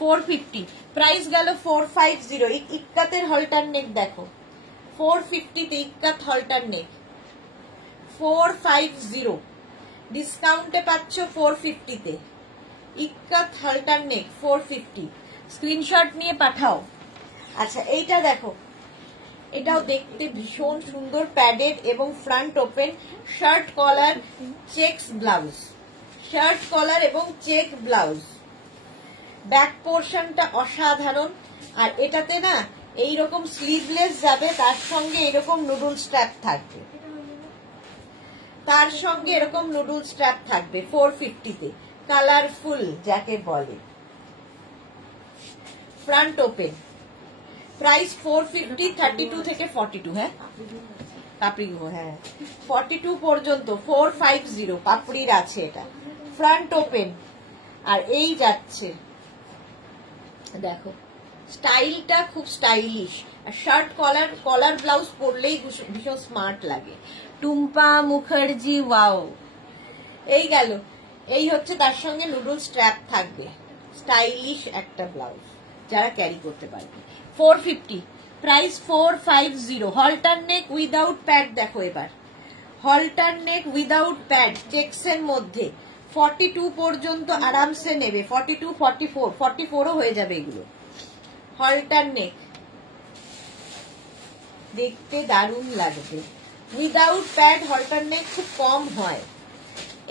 450, প্রাইস গেল 450, ইক্কাতের হলটার নেক দেখো 450 তে ইক্কাত হলটার নেক 450, ডিসকাউন্টে পাচ্ছ 450 তে ইক্কাত হলটার নেক 450, স্ক্রিনশট নিয়ে পাঠাও। আচ্ছা এইটা দেখো, এটাও দেখতে ভীষণ সুন্দর, প্যাডেড এবং front open, shirt collar checks blouse, shirt collar এবং চেক ব্লাউজ, ব্যাক পোর্শনটা অসাধারণ। আর এটাতে না এইরকম স্লিভলেস যাবে, তার সঙ্গে এরকম নুডল স্ট্র্যাপ থাকবে, তার সঙ্গে এরকম নুডল স্ট্র্যাপ থাকবে 450 তে, কালারফুল যাকে বলে, ফ্রন্ট ওপেন, প্রাইস 450, 32 থেকে 42, হ্যাঁ পাপড়ি, হ্যাঁ 42 পর্যন্ত 450, পাপড়ির আছে এটা, ফ্রন্ট ওপেন। আর এই যাচ্ছে দেখো, স্টাইলটা খুব স্টাইলিশ, আর শার্ট কলার, কলার ব্লাউজ পরলেই ভীষণ স্মার্ট লাগে। টুম্পা মুখার্জি, ওয়াও, এই গেল, এই হচ্ছে তার সঙ্গে নুডল স্ট্র্যাপ থাকবে, স্টাইলিশ একটা ব্লাউজ, যারা ক্যারি করতে পারবে। 450, প্রাইস 450, হলটার নেক উইদাউট প্যাড দেখো, এবার হলটার নেক উইদাউট প্যাড, চেক্সের মধ্যে 42 পর্যন্ত আরামসে নেবে, 42, 44, 44ও হয়ে যাবে এগুলো, হলটার নেক দেখতে দারুণ লাগবে, উইদাউট প্যাড হলটার নেক খুব কম হয়।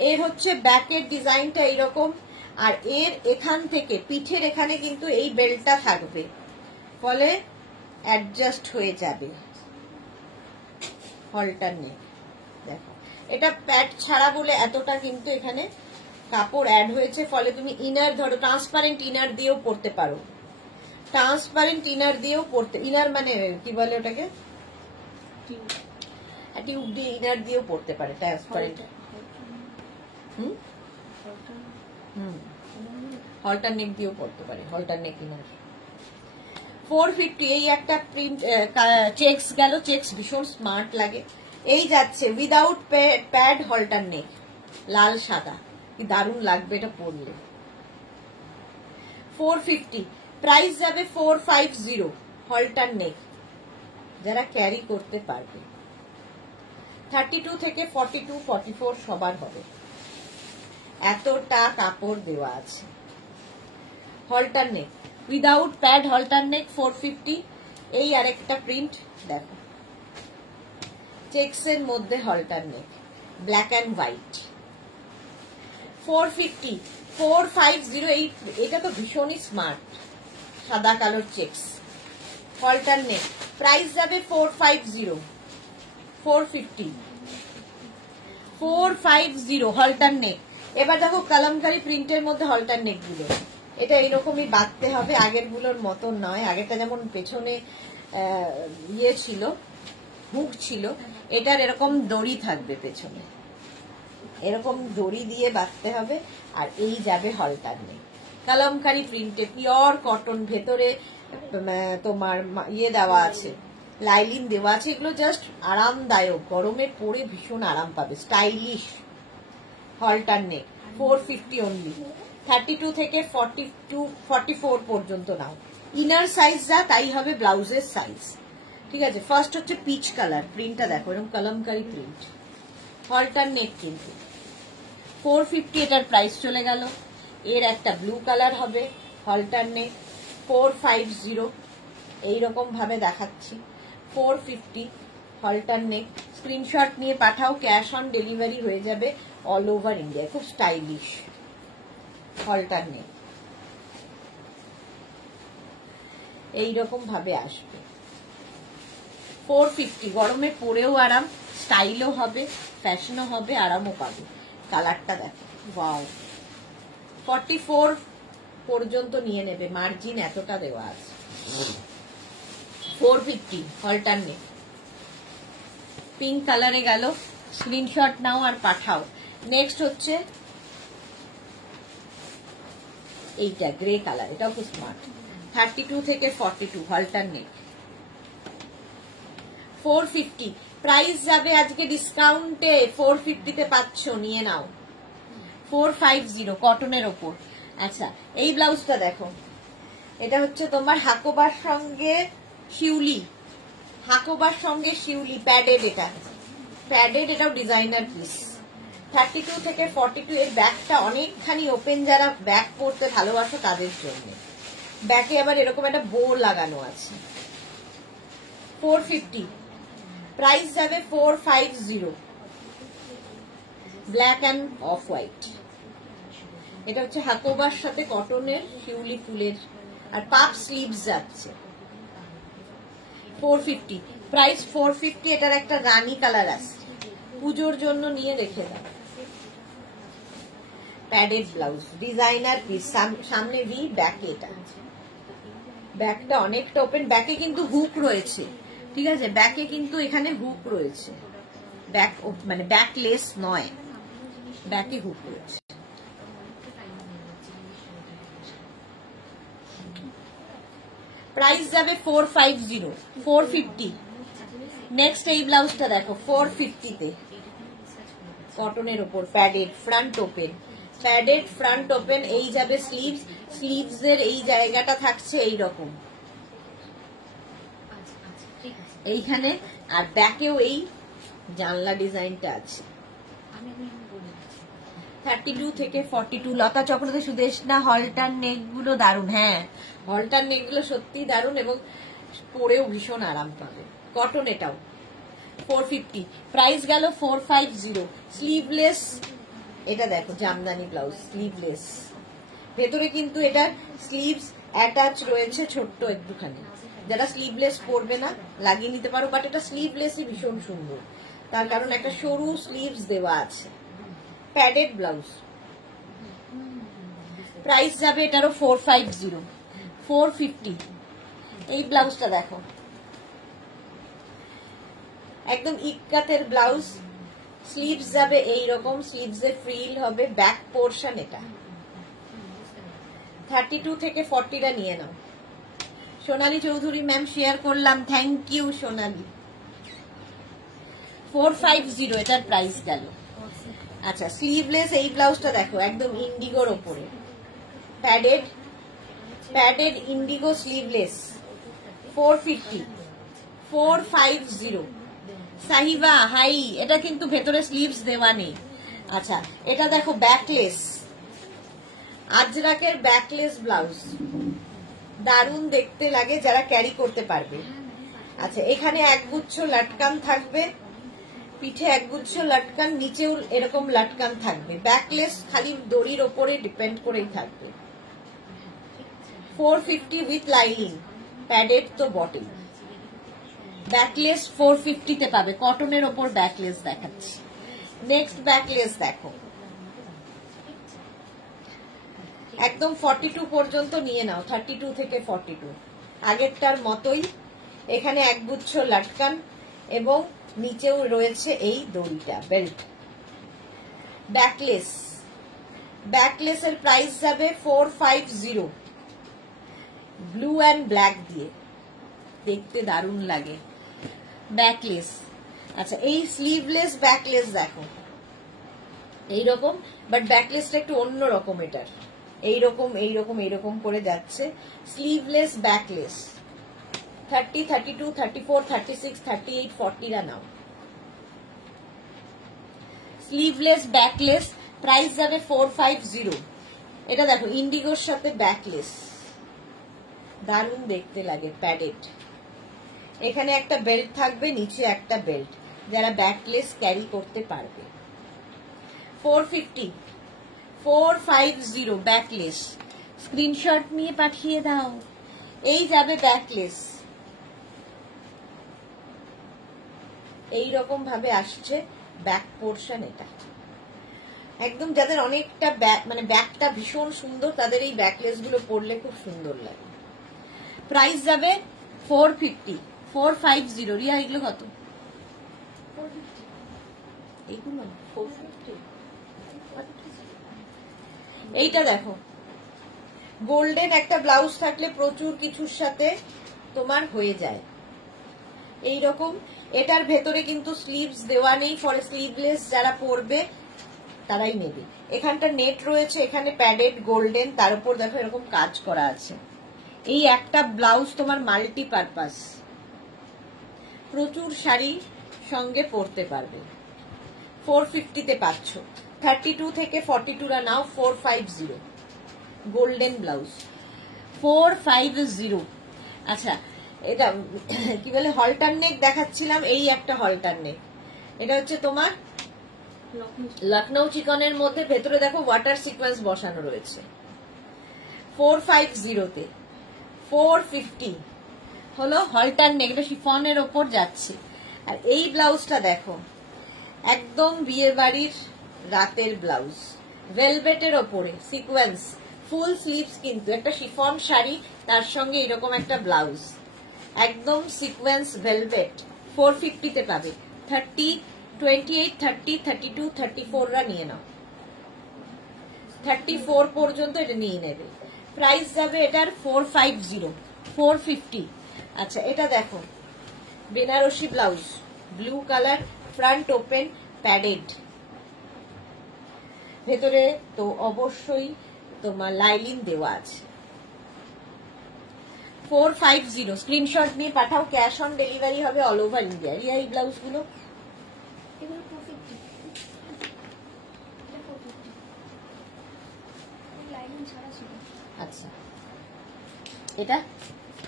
এর হচ্ছে ব্যাকের ডিজাইনটা এইরকম, আর এর এখান থেকে পিঠের এখানে কিন্তু এই বেল্টটা থাকবে, ফলে অ্যাডজাস্ট হয়ে যাবে হলটার নেক। দেখো এটা প্যাড ছাড়া বলে এতটা কিন্তু এখানে কাপড় অ্যাড হয়েছে, ফলে তুমি ইনার ধরো ট্রান্সপারেন্ট ইনার দিয়েও পরতে পারো, ট্রান্সপারেন্ট ইনার দিয়েও পরতে, ইনার মানে কি বলে ওটাকে, টিউব দিয়ে ইনার দিয়েও পরতে পারে, ট্রান্সপারেন্ট। হলটার নেক দিয়েও পরতে পারে, হলটার নেক ইনার। 450, এই একটা প্রিন্ট চেক্স গেল, চেক্স ভীষণ স্মার্ট লাগে। এই যাচ্ছে উইদাউট প্যাড হলটার নেক, লাল সাদা, কি দারুণ লাগবে এটা পরলে। 450, প্রাইস যাবে 450, হলটার নেক, যারা ক্যারি করতে পারবে। 32 থেকে 42, 44 সবার হবে, এতটা কাপড় দেওয়া আছে। হলটার নেক উইদাউট প্যাড, হলটার নেক 450। এই আরেকটা প্রিন্ট দেখো, চেক্সের মধ্যে হলটার নেক, ব্ল্যাক অ্যান্ড হোয়াইট, 450, 450, এটা তো ভীষণই স্মার্ট, সাদা কালোর চেক্স, হলটার নেক, প্রাইস যাবে 450, 450, 450 হলটার নেক। এবার দেখো কালামকারী প্রিন্টের মধ্যে হলটার নেক গুলো, এটা এরকমই বাঁধতে হবে, আগের গুলোর মতন নয়। আগেরটা যেমন পেছনে ইয়ে ছিল, হুক ছিল, এটার এরকম দড়ি থাকবে পেছনে, এরকম দড়ি দিয়ে বাঁধতে হবে। আর এই যাবে হলটার নেক, কালামকারী প্রিন্টে, পিওর কটন, ভেতরে তোমার ইয়ে দেওয়া আছে, লাইলিন দেওয়া আছে। এগুলো জাস্ট আরামদায়ক, গরমে পরে ভীষণ আরাম পাবে, স্টাইলিশ হলটার নেক। 450 অনলি, 32 থেকে 44 পর্যন্ত নাও। ইনার সাইজ যা তাই হবে ব্লাউজের সাইজ, ঠিক আছে। ফার্স্ট হচ্ছে পিচ কালার, প্রিন্টটা দেখো, এরকম কালামকারী প্রিন্ট, হলটার নেক কিন্তু 450, এটার প্রাইস চলে গেল। এর একটা ব্লু কালার হবে, হলটার নেক 450, এইরকম ভাবে দেখাচ্ছি, 450 হলটার নেক। স্ক্রিনশট নিয়ে পাঠাও, ক্যাশ অন ডেলিভারি হয়ে যাবে অল ওভার ইন্ডিয়া। খুব স্টাইলিশ হলটার নেক, এইরকম ভাবে আসবে। 450, গরমে পরেও আরাম, স্টাইলও হবে, ফ্যাশনও হবে, আরামও পাবে। কালারটা দেখো, ওয়াও। 44 পর্যন্ত নিয়ে নেবে, মার্জিন এতটা দেওয়া আছে। 450 হলটার নেক, পিঙ্ক কালারে গেল, স্ক্রিনশট নাও আর পাঠাও। নেক্সট হচ্ছে এইটা গ্রে কালার, এটাও খুব স্মার্ট, 32 থেকে 42 হলটার নেক, 450, প্রাইস যাবে আজকে ডিসকাউন্টে 450 তে পাচ্ছ, নিয়ে নাও। 450 কটনের ওপর। আচ্ছা, এই ব্লাউজটা দেখো, এটা হচ্ছে তোমার হাকোবার সঙ্গে শিউলি, হাকোবার সঙ্গে শিউলি, প্যাডেড, এটা প্যাডেড, এটাও ডিজাইনার পিস। 32 থেকে 42, এর ব্যাকটা অনেকখানি ওপেন, যারা ব্যাক পরতে ভালোবাসো তাদের জন্য। ব্যাকে আবার এরকম একটা বো লাগানো আছে। 450, প্রাইস যাবে 450, ব্ল্যাক অ্যান্ড অফ হোয়াইট। এটা হচ্ছে হাকোবার সাথে কটনের শিউলি ফুলের, আর পাপ স্লিভস যাচ্ছে। 450, প্রাইস 450, এটার একটা রানী কালার আছে, পুজোর জন্য নিয়ে রেখে দাও। প্যাডেড ব্লাউজ, ডিজাইনার পিস, সামনে ভি, ব্যাকে এটা, ব্যাকটা অনেকটা ওপেন, ব্যাকে কিন্তু হুক রয়েছে, ঠিক আছে, ব্যাকে কিন্তু এখানে হুক রয়েছে, ব্যাক মানে ব্যাক লেস নয়, ব্যাকে হুক রয়েছে। প্রাইস যাবে 450, 450। নেক্সট এই ব্লাউজটা দেখো, 450 তে কটনের ওপর, padded, front open, padded front open. এই যাবে স্লিভস, স্লিভস এর এই জায়গাটা থাকছে এইরকম, এইখানে, আর ব্যাকেও এই জানলা ডিজাইনটা আছে। 32 থেকে 42, লতা চক্রবর্তী, সুদেশনা, হলটার নেক গুলো দারুন। হ্যাঁ, হলটার নেক গুলো সত্যি দারুন এবং পরেও ভীষণ আরাম পাবে, কটন এটাও। 450, প্রাইস গেল 450, স্লিভলেস, এটা দেখো জামদানি ব্লাউজ, স্লিভলেস, ভেতরে কিন্তু এটা স্লিভস অ্যাটাচ রয়েছে ছোট্ট একটুখানি, যারা স্লিভলেস পরবে না লাগিয়ে নিতে পারো, বাট এটা স্লিভলেসই ভীষণ সুন্দর, তার কারণ একটা সরু স্লিভস দেওয়া আছে। প্যাডেড ব্লাউজ, প্রাইস যাবে এটারও 450, 450। এই ব্লাউজটা দেখো, একদম ইক্কাতের ব্লাউজ, স্লিভস যাবে এইরকম, স্লিভস এ ফ্রিল হবে, ব্যাক পোর্শন এটা। 32 থেকে 40টা নিয়ে নাও। সোনালী চৌধুরী ম্যাম শেয়ার করলাম, থ্যাংক ইউ সোনালী। 450 এটার প্রাইস গেল। আচ্ছা, স্লিভলেস এই ব্লাউজটা দেখো, একদম ইন্ডিগোর ওপরে, padded, padded indigo sleeveless, 450, 450। Sahiba hi, এটা কিন্তু ভেতরে স্লিভস দেওয়া নেই। আচ্ছা, এটা দেখো ব্যাকলেস, আজরাকের ব্যাকলেস ব্লাউজ, দারুণ দেখতে লাগে, যারা ক্যারি করতে পারবে। আচ্ছা, এখানে একগুচ্ছ লটকান থাকবে, পিঠে একগুচ্ছ লটকান, নিচেও এরকম লটকান থাকবে। ব্যাকলেস খালি দড়ির ওপরে ডিপেন্ড করেই থাকবে। 450 উইথ লাইলিন, প্যাডেড তো বটে। ব্যাকলেস 450 তে পাবে, কটনের ওপর ব্যাকলেস দেখাচ্ছি। নেক্সট ব্যাকলেস দেখো, একদম 42 পর্যন্ত নিয়ে নাও, 32 থেকে 42, আগেরটার মতোই। এখানে একগুচ্ছ লটকান এবং নিচেও রয়েছে এই দড়িটা, বেল্ট। ব্যাকলেস, ব্যাকলেসের প্রাইস যাবে 450, ব্লু অ্যান্ড ব্ল্যাক দিয়ে, দেখতে দারুণ লাগে ব্যাকলেস। আচ্ছা, এই স্লিভলেস ব্যাকলেস দেখো, এইরকম, বাট ব্যাকলেসটা একটু অন্য রকম। এটার এইরকম এইরকম এইরকম করে যাচ্ছে। স্লিভলেস ব্যাকলেস 30, 32, 34, 36, 38, 40 রা নাও। স্লিভলেস ব্যাকলেস প্রাইস যাবে 450। এটা দেখো ইন্ডিগোর সাথে ব্যাকলেস, দারুণ দেখতে লাগে, প্যাডেড। এখানে একটা বেল্ট থাকবে, নিচে একটা বেল্ট, যারা ব্যাকলেস ক্যারি করতে পারবে। 450 ব্যাকলেস, স্ক্রিনশট নিয়ে পাঠিয়ে দাও। এই যাবে ব্যাকলেস, এইরকম ভাবে আসছে ব্যাক পোর্শন। এটা একদম যাদের অনেকটা ব্যাক, মানে ব্যাকটা ভীষণ সুন্দর, তাদের এই ব্যাকলেস গুলো পরলে খুব সুন্দর লাগে। প্রাইস যাবে 450, 450। রিয়া এগুলো কত? 450, এইগুলো 450। এইটা দেখো, গোল্ডেন একটা ব্লাউজ থাকলে প্রচুর কিছুর সাথে তোমার হয়ে যায় এইরকম। এটার ভেতরে কিন্তু স্লিভস দেওয়া নেই, ফলে স্লিভলেস যারা পরবে তারাই নেবে। এখানটা নেট রয়েছে, এখানে প্যাডেড গোল্ডেন, তার উপর দেখো এরকম কাজ করা আছে। এই একটা ব্লাউজ তোমার মাল্টিপারপাস, প্রচুর শাড়ি সঙ্গে পরতে পারবে। 450 তে পাচ্ছ। 32 থেকে 42 রা নাও। 450 গোল্ডেন ব্লাউজ, 450। আচ্ছা, এটা কি বলে, হলটার নেক দেখাচ্ছিলাম, এই একটা হলটার নেক। এটা হচ্ছে তোমার লখনৌ চিকনের মধ্যে, ভেতরে দেখো ওয়াটার সিকোয়েন্স বসানো রয়েছে। 450 তে 450 হলো হলটার নেক, এটা শিফনের ওপর যাচ্ছে। আর এই ব্লাউজটা দেখো, একদম বিয়ে বাড়ির রাতের ব্লাউজ, ভেলভেটের ওপরে সিকোয়েন্স, ফুল স্লিভস, কিন্তু একটা শিফন শাড়ি, তার সঙ্গে এরকম একটা ব্লাউজ, একদম সিকোয়েন্স ভেলভেট। 450 তে পাবে। 30, 28, 30, 32, 34 রা নিয়ে নাও। 34 পর্যন্ত এটা নিয়ে নেবে। প্রাইস যাবে এটার 450, 450। আচ্ছা, এটা দেখো Banarasi blouse, blue colour, front open, padded, ভেতরে তো অবশ্যই তোমার লাইলিন দেওয়া আছে। 450, স্ক্রিনশট নিয়ে পাঠাও, ক্যাশ অন ডেলিভারি হবে অল ওভার ইন্ডিয়া। এই ব্লাউজ গুলো এগুলো 450, এটা 450, লাইনিং ছাড়া ছিল। আচ্ছা, এটা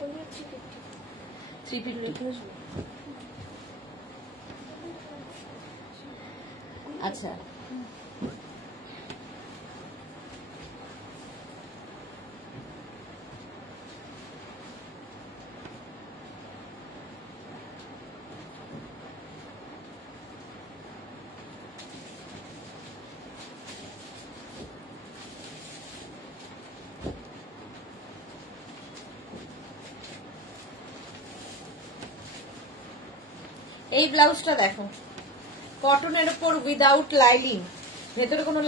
ওগুলো 350, 350। আচ্ছা, এই ব্লাউজটা দেখো, কটনের উপর উইদাউট লাইলিন, ভেতরে কোনো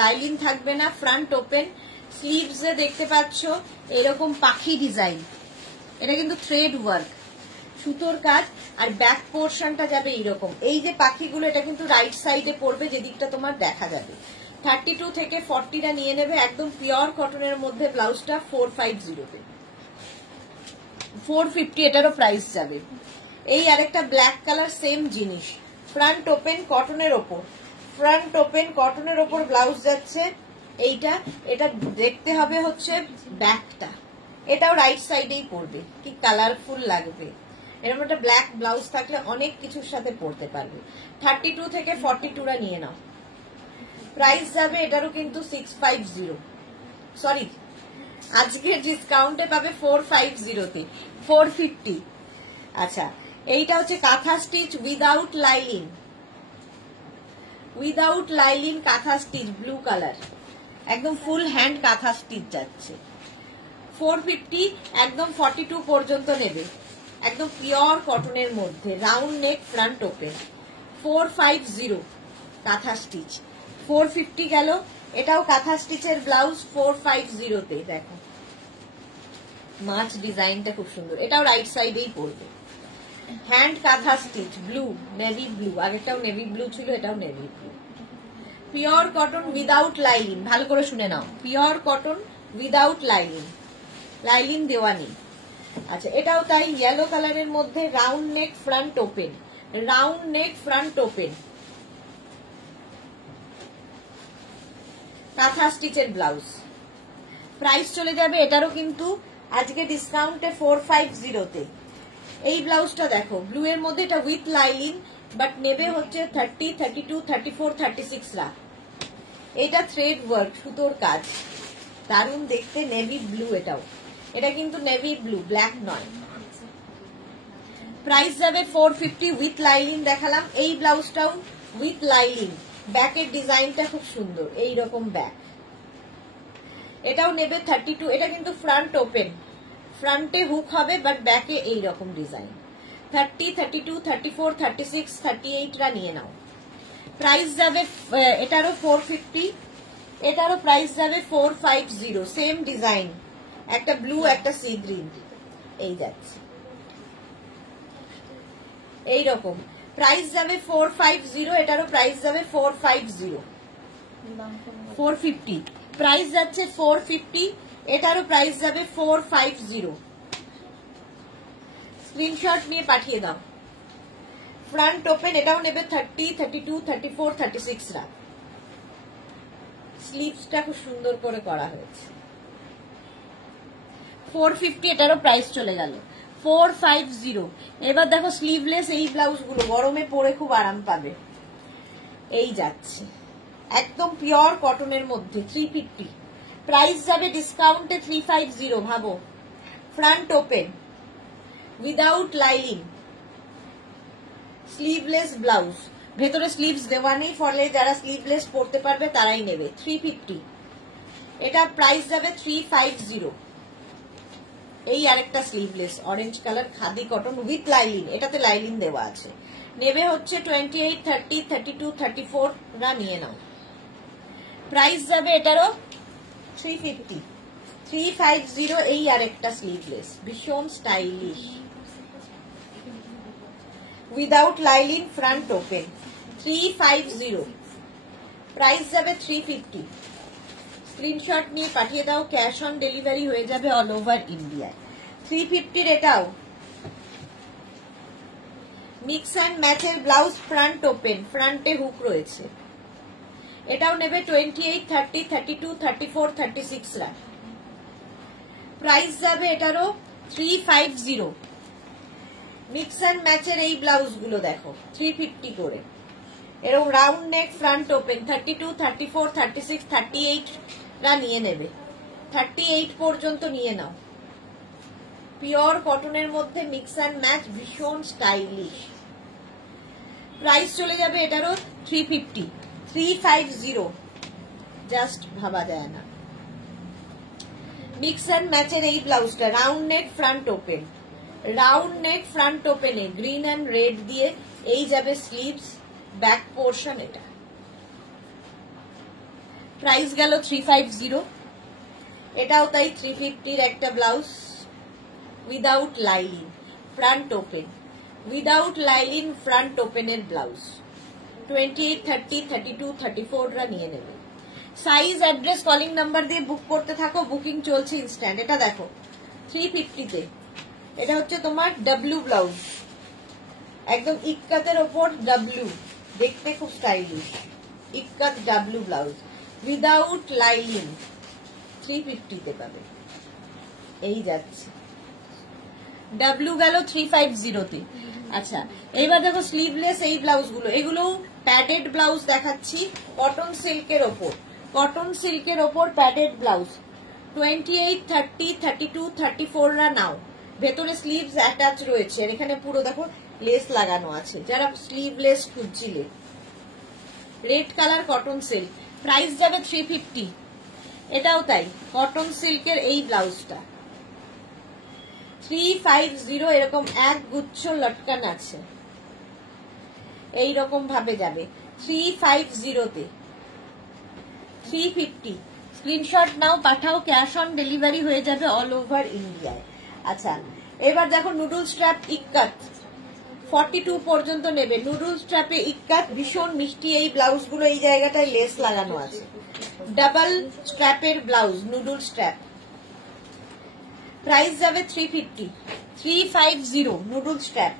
লাইলিন থাকবে না, ফ্রন্ট ওপেন, স্লিভস এ দেখতে পাচ্ছ এরকম পাখি ডিজাইন। এটা কিন্তু থ্রেড ওয়ার্ক, সুতোর কাজ। আর ব্যাক পোর্শনটা যাবে এইরকম, এই যে পাখিগুলো, এটা কিন্তু রাইট সাইডে পড়বে, যেদিকটা তোমার দেখা যাবে। 32 থেকে 40 টা নিয়ে নেবে, একদম পিওর কটনের মধ্যে ব্লাউজটা 450 তে। 450 এটারও প্রাইস যাবে। এই আরেকটা ব্ল্যাক কালার, সেম জিনিস, ফ্রন্ট ওপেন কটনের ওপর, ফ্রন্ট ওপেন কটনের ওপর ব্লাউজ যাচ্ছে এইটা। এটা দেখতে হবে হচ্ছে ব্যাকটা, এটাও রাইট সাইডেই পড়বে, কি কালারফুল লাগবে। এরকম একটা ব্ল্যাক ব্লাউজ থাকলে অনেক কিছুর সাথে পরতে পারবে। 32 থেকে 42রা নিয়ে নাও। প্রাইস যাবে এটারও কিন্তু 650, সরি আজকে ডিসকাউন্টে পাবে 450 তে, 450। আচ্ছা এইটা হচ্ছে কাঁথা স্টিচ উইদাউট লাইলিং, উইদাউট লাইলিং কাঁথা স্টিচ, ব্লু কালার, একদম ফুল হ্যান্ড কাঁথা স্টিচ যাচ্ছে। 450, একদম 42 পর্যন্ত নেবে, একদম পিওর কটনের মধ্যে, রাউন্ড নেক ফ্রন্ট ওপেন, 450 কাঁথা স্টিচ। 450 গেল। এটাও কাঁথা স্টিচের ব্লাউজ 450 তে। দেখো মাছ ডিজাইনটা খুব সুন্দর, এটাও রাইট সাইডেই পড়বে। Hand kantha stitch, blue, navy blue, আগেরটাও নেভি ব্লু ছিল, এটাও navy blue. Pure cotton without lining, ভালো করে শুনে নাও, pure cotton without lining, lining দেওয়া নেই। আচ্ছা এটাও তাই, ইয়েলো কালারের মধ্যে, round neck front open, round neck front open, kantha স্টিচের ব্লাউজ। প্রাইস চলে যাবে এটারও কিন্তু আজকে ডিসকাউন্টে 450 তে। এই ব্লাউজটা দেখো ব্লু এর মধ্যে, এটা উইথ লাইলিং, বাট নেবে হচ্ছে 30, 32, 34, 36রা। এটা থ্রেড ওয়ার্ক, সুতোর কাজ, দারুণ দেখতে, নেভি ব্লু। এটাও, এটা কিন্তু নেভি ব্লু, ব্ল্যাক নয়। প্রাইস যাবে 450 উইথ লাইলিং দেখালাম। এই ব্লাউজটাও উইথ লাইলিং, ব্যাকের ডিজাইনটা খুব সুন্দর, এই রকম ব্যাক। এটাও নেবে 32, এটা কিন্তু ফ্রন্ট ওপেন, ফ্রন্টে হুক হবে বাট ব্যাকে এই রকম ডিজাইন। 30, 32, 34, 36, 38রা নিয়ে নাও। প্রাইস যাবে এটারও 450, এটারও প্রাইস যাবে 450, সেম ডিজাইন, একটা ব্লু একটা সি গ্রিন, এই যাচ্ছে এইরকম। প্রাইস যাবে 450, এটারও প্রাইস যাবে 450, 450 প্রাইস যাচ্ছে 450, এটারও প্রাইস যাবে 450। স্ক্রিনশট নিয়ে পাঠিয়ে দাও। ফ্রন্ট ওপেন, এটাও নেবে 30, 32, 34, 36রা। স্লিভসটা খুব সুন্দর করে করা হয়েছে। 450, এটারও প্রাইস চলে গেল 450। এবার দেখো স্লিভলেস এই ব্লাউজ গুলো গরমে পরে খুব আরাম পাবে, এই যাচ্ছে একদম পিওর কটনের মধ্যে, 350। প্রাইস যাবে ডিসকাউন্টে 350, ভাবো। Front open without লাইলিং, sleeveless blouse, ভেতরে স্লিভস দেওয়া নেই, ফলে যারা স্লিভলেস পরতে পারবে তারাই নেবে। 350, এটা প্রাইস যাবে 350। এই আরেকটা sleeveless orange colour khadi cotton with lining, এটাতে লাইলিং দেওয়া আছে, নেবে হচ্ছে 28, 30, 32, 34রা নিয়ে নাও। প্রাইস যাবে এটারও 350, 350। এই আরেকটা স্লিভলেস ভীষণ stylish, without লাইলিং front open, 350। Price যাবে 350। স্ক্রিনশট নিয়ে পাঠিয়ে দাও, ক্যাশ অন ডেলিভারি হয়ে যাবে অল ওভার ইন্ডিয়ায়। 350 এটাও মিক্স অ্যান্ড ম্যাচের ব্লাউজ, ফ্রন্ট ওপেন, ফ্রন্টে হুক রয়েছে, এটাও নেবে 28, 30, 32, 34, 36রা। প্রাইস যাবে এটারও 350। মিক্স অ্যান্ড ম্যাচের এই ব্লাউজ গুলো দেখো 350 করে, এরকম রাউন্ড নেক ফ্রন্ট ওপেন, 32, 34, 36, 38রা নিয়ে নেবে, 38 পর্যন্ত নিয়ে নাও। পিওর কটনের মধ্যে মিক্স অ্যান্ড ম্যাচ, ভীষণ স্টাইলিশ। প্রাইস চলে যাবে এটারও 350, 350, জাস্ট ভাবা যায় না। মিক্স অ্যান্ড ম্যাচের এই ব্লাউজটা round neck front open, round neck front ওপেনে গ্রিন অ্যান্ড রেড দিয়ে এই যাবে স্লিভস, ব্যাক পোর্শন। এটা প্রাইস গেল 350। এটাও তাই 350 একটা blouse without লাইলিং front open, without লাইলিং front ওপেনের ব্লাউজ, 28, 30, 32, 34রা নিয়ে নেবে। সাইজ অ্যাড্রেস কলিং নাম্বার দিয়ে বুক করতে থাকো, বুকিং চলছে ইনস্ট্যান্ট। এটা দেখো 350-তে, এটা হচ্ছে তোমার ডাব্লু ব্লাউজ, একদম ইক্কাতের ওপর ডাব্লু, দেখতে খুব স্টাইলিশ, ইক্কাত ডাব্লু ব্লাউজ উইদাউট লাইলিং, 350-তে পাবে, এই যাচ্ছে। ডাব্লিউ গেল 350 তে। আচ্ছা এইবার দেখো স্লিভলেস এই ব্লাউজ গুলো, এগুলো প্যাডেড ব্লাউজ দেখাচ্ছি কটন সিল্কের ওপর, কটন সিল্কের ওপর প্যাডেড ব্লাউজ 28, 30, 32, 34 রা নাও। ভেতরে স্লিভস অ্যাটাচ রয়েছে আর এখানে পুরো দেখো লেস লাগানো আছে। যারা স্লিভলেস খুঁজছিলে, red colour cotton silk, price যাবে 350। এটাও তাই, কটন সিল্কের এই ব্লাউজটা 350, এরকম এক গুচ্ছ লটকান আছে, এইরকম ভাবে যাবে 350 তে। 350 স্ক্রিনশট নাও, পাঠাও, ক্যাশ অন ডেলিভারি হয়ে যাবে অল ওভার ইন্ডিয়ায়। আচ্ছা এবার দেখো নুডল স্ট্র্যাপ ইক্কাত 42 পর্যন্ত নেবে। নুডল স্ট্র্যাপে ইক্কাত ভীষণ মিষ্টি এই ব্লাউজ গুলো, এই জায়গাটায় লেস লাগানো আছে, ডাবল স্ট্র্যাপের ব্লাউজ নুডল স্ট্র্যাপ, প্রাইস যাবে 350। 350 নুডল স্ট্র্যাপ,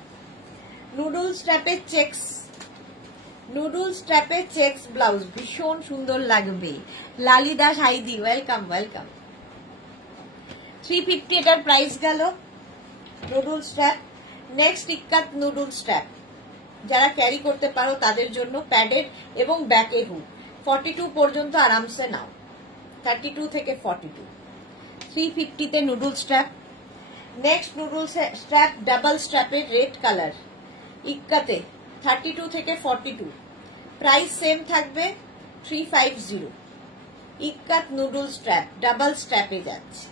নুডল স্ট্র্যাপে চেক্স, নুডল স্ট্র্যাপে চেক্স ব্লাউজ ভীষণ সুন্দর লাগবে। লালি দাস হাইদি ওয়েলকাম ওয়েলকাম। 350 এটার প্রাইস গেল noodle strap. Next ikat noodle strap, যারা ক্যারি করতে পারো তাদের জন্য প্যাডেড এবং ব্যাকে হুক 42 পর্যন্ত আরামসে নাও, 32 থেকে 42। 350 তে noodle strap. Next noodle strap double স্ট্র্যাপের রেড কালার ইক্কাতে 32 থেকে 42, প্রাইস সেম থাকবে 350। ইক্কাত নুডল স্ট্র্যাপ ডাবল স্ট্র্যাপে যাচ্ছে,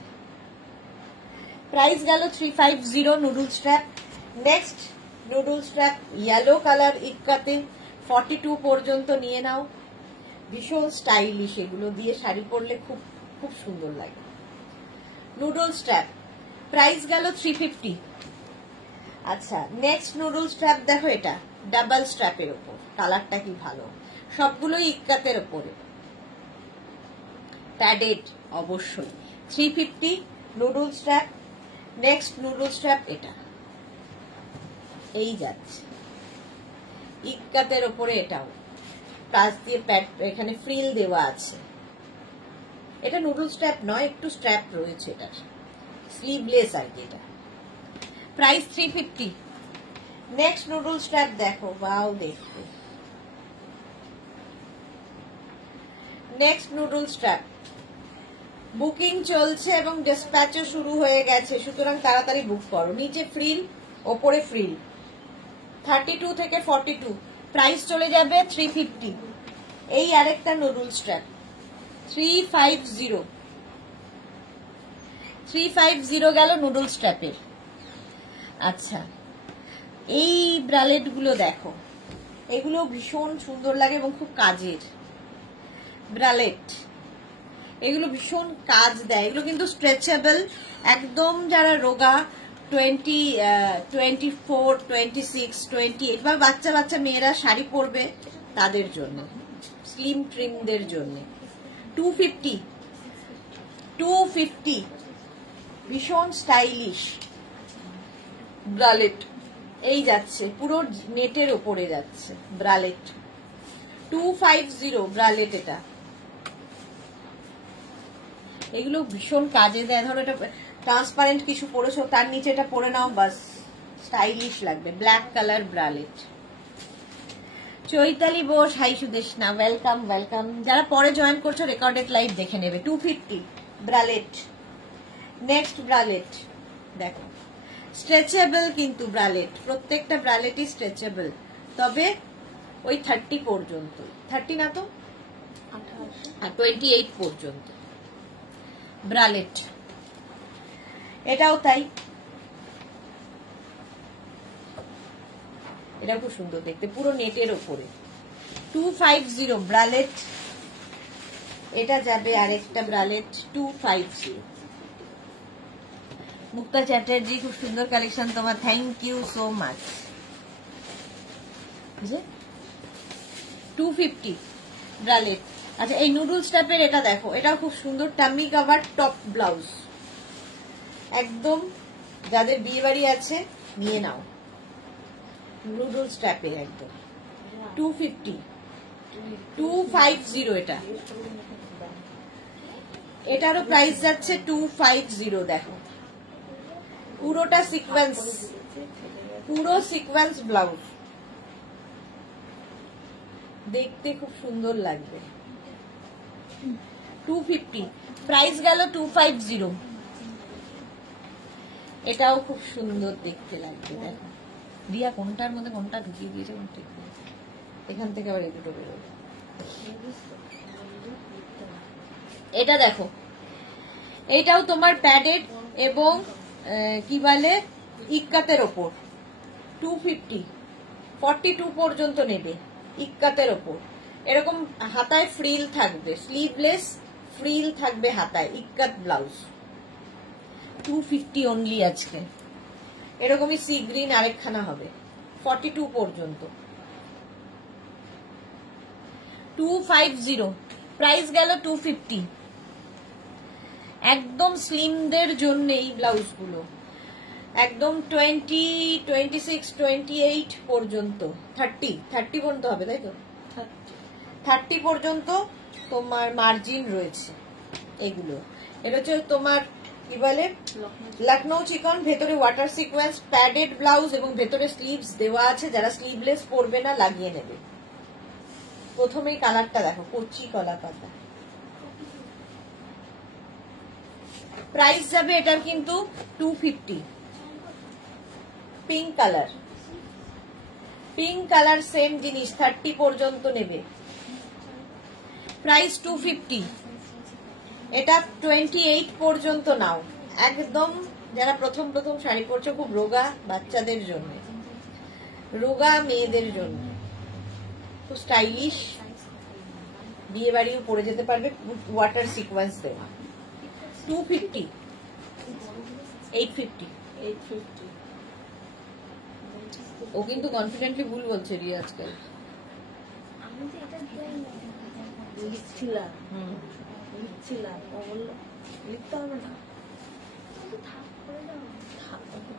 প্রাইস গেল 350 noodle strap. Next noodle strap yellow colour ইক্কাতে 42 পর্যন্ত নিয়ে নাও, ভীষণ স্টাইলিশ, এগুলো দিয়ে শাড়ি পরলে খুব খুব সুন্দর লাগে। নুডল স্ট্র্যাপ প্রাইস গেল 350। আচ্ছা নেক্সট নুডল স্ট্র্যাপ দেখো, এটা ডাবল স্ট্র্যাপের ওপর, কালারটা কি ভালো, সবগুলোই ইক্কাতের ওপরে, প্যাডেড অবশ্যই। 350 noodle strap. Next noodle strap এটা এই যাচ্ছে ইক্কাতের ওপরে, এটাও কাজ দিয়ে প্যাড, এখানে ফ্রিল দেওয়া আছে। এটা নুডল স্ট্র্যাপ নয়, একটু স্ট্র্যাপ রয়েছে, এটা স্লিভলেস আর কি। এটা প্রাইস 350। নেক্সট নুডল স্ট্র্যাপ দেখো, বাও দেখতে। নেক্সট নুডল স্ট্র্যাপ বুকিং চলছে এবং ডিসপ্যাচও শুরু হয়ে গেছে, সুতরাং তাড়াতাড়ি বুক করো। নিচে ফ্রিল, ওপরে ফ্রিল, 32 থেকে 42, প্রাইস চলে যাবে 350। এই আরেকটা নুডল স্ট্র্যাপ 350। 350 গেল নুডল স্ট্র্যাপের। আচ্ছা এই ব্রালেট গুলো দেখো, এগুলো ভীষণ সুন্দর লাগে এবং খুব কাজের ব্রালেট, এগুলো ভীষণ কাজ দেয়। এগুলো কিন্তু স্ট্রেচেবল একদম, যারা রোগা 24, 26, 28 বা বাচ্চা বাচ্চা মেয়েরা শাড়ি পরবে তাদের জন্য, স্লিম ট্রিমদের জন্য। 250 ভীষণ স্টাইলিশ ব্রালেট, এই যাচ্ছে পুরো নেটের ওপরে যাচ্ছে ব্রালেট 250 ব্রালেট। এটা এগুলো ভীষণ কাজে দেয়। ধরো এটা ট্রান্সপারেন্ট কিছু পরেছো, তার নিচে এটা পরে নাও, বাস স্টাইলিশ লাগবে। Black colour bralette. Chaitali Bose hi Sudeshna welcome welcome. যারা পরে জয়েন করছো রেকর্ডেড লাইভ দেখে নেবে। 250 ব্রালেট। নেক্সট ব্রালেট দেখো, স্ট্রেচেবল কিন্তু ব্রালেট, প্রত্যেকটা ব্রালেটই স্ট্রেচেবল, তবে ওই 30 পর্যন্ত, 30 না তো 28 পর্যন্ত ব্রালেট। এটাও তাই, এটা খুব সুন্দর দেখতে, পুরো নেটের ওপরে। 250 ব্রালেট। এটা যাবে আরেকটা ব্রালেট 250। মুক্তা চ্যাটার্জি খুব সুন্দর কালেকশন তোমার, thank you so much. 250 bralette. আচ্ছা এই নুডল স্ট্র্যাপের এটা দেখো, এটা খুব সুন্দর টাম্মি কাভার টপ ব্লাউজ, একদম যাদের বিয়ে বাড়ি আছে নিয়ে নাও, নুডল স্ট্র্যাপে একদম 250 এটা, এটারও প্রাইস যাচ্ছে 250। দেখো পুরোটা সিকোয়েন্স, পুরো সিকোয়েন্স ব্লাউজ, দেখতে খুব সুন্দর লাগবে। 250, প্রাইস গেল 250। এটাও খুব সুন্দর দেখতে লাগবে। দেখো রিয়া কোনটার মধ্যে কোনটা ঢুকিয়ে দিয়েছে, এখান থেকে আবার এই দুটো বেরোবে। এটা দেখো, এটাও তোমার প্যাডেড এবং কি বলে ইক্কাতের ওপর। 250, 42 পর্যন্ত নেবে, ইক্কাতের ওপর। এরকম হাতায় ফ্রিল থাকবে, স্লিভলেস ফ্রিল থাকবে হাতায়, ইক্কাত ব্লাউজ। 250 অনলি আজকে। এরকমই সি গ্রিন আরেকখানা হবে, 42 পর্যন্ত। 250, প্রাইস গেল 250। একদম স্লিমদের জন্য এই ব্লাউজ গুলো, একদম 20, 26, 28 পর্যন্ত, 30 পর্যন্ত হবে, তাই তো? 30 পর্যন্ত তোমার মার্জিন রয়েছে এগুলো। এটা হচ্ছে তোমার কি বলে লখনৌ চিকন, ভেতরে ওয়াটার সিকোয়েন্স, প্যাডেড ব্লাউজ এবং ভেতরে স্লিভস দেওয়া আছে। যারা স্লিভলেস পরবে না লাগিয়ে নেবে। প্রথমেই কালারটা দেখো, কচি কলা পাতা। প্রাইস যাবে এটার কিন্তু 250। Pink colour, pink colour same জিনিস, 30 পর্যন্ত নেবে। প্রাইস 250। এটা 28 পর্যন্ত নাও। একদম যারা প্রথম প্রথম শাড়ি পরছো, খুব রোগা বাচ্চাদের জন্য, রোগা মেয়েদের জন্য, খুব স্টাইলিশ, বিয়ে বাড়িও পরে যেতে পারবে, ওয়াটার সিকোয়েন্স দেওয়া। 250, 850। ও কিন্তু কনফিডেন্টলি ভুল বলছে রিয়া আজকাল। আমি তো এটা লিখছিলাম, ও বললো লিখতে হবে না, থাক করে দাও,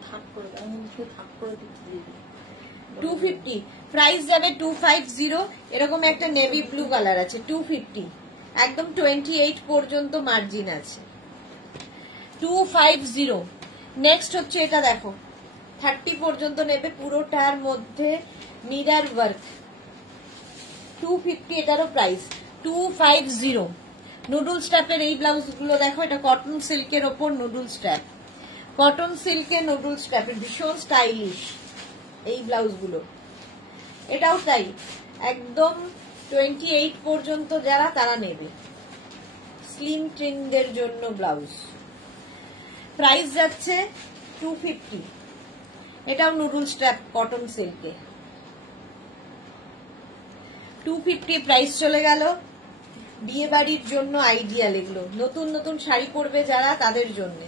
থাক করে দাও, আমি থাক করে দিচ্ছি। 250, প্রাইস যাবে 250। এরকম একটা নেভি ব্লু কালার আছে, 250। একদম 28 পর্যন্ত মার্জিন আছে, 250। নেক্সট হচ্ছে এটা দেখো, 30 পর্যন্ত নেবে, পুরোটার মধ্যে মিরর ওয়ার্ক। 250 এটারও প্রাইস 250। নুডল স্ট্র্যাপের এই ব্লাউজ গুলো দেখো, এটা কটন সিল্কের ওপর নুডল স্ট্র্যাপ, কটন সিল্কের নুডল স্ট্র্যাপের, ভীষণ স্টাইলিশ এই ব্লাউজ গুলো। এটাও তাই, একদম 28 পর্যন্ত যারা তারা নেবে, স্লিম ট্রিমদের জন্য ব্লাউজ। প্রাইস যাচ্ছে 250। এটাও নুডল স্ট্র্যাপ কটন সিল্কে, 250 প্রাইস চলে গেল। বিয়ে বাড়ির জন্য আইডিয়াল এগুলো, নতুন নতুন শাড়ি পরবে যারা তাদের জন্য।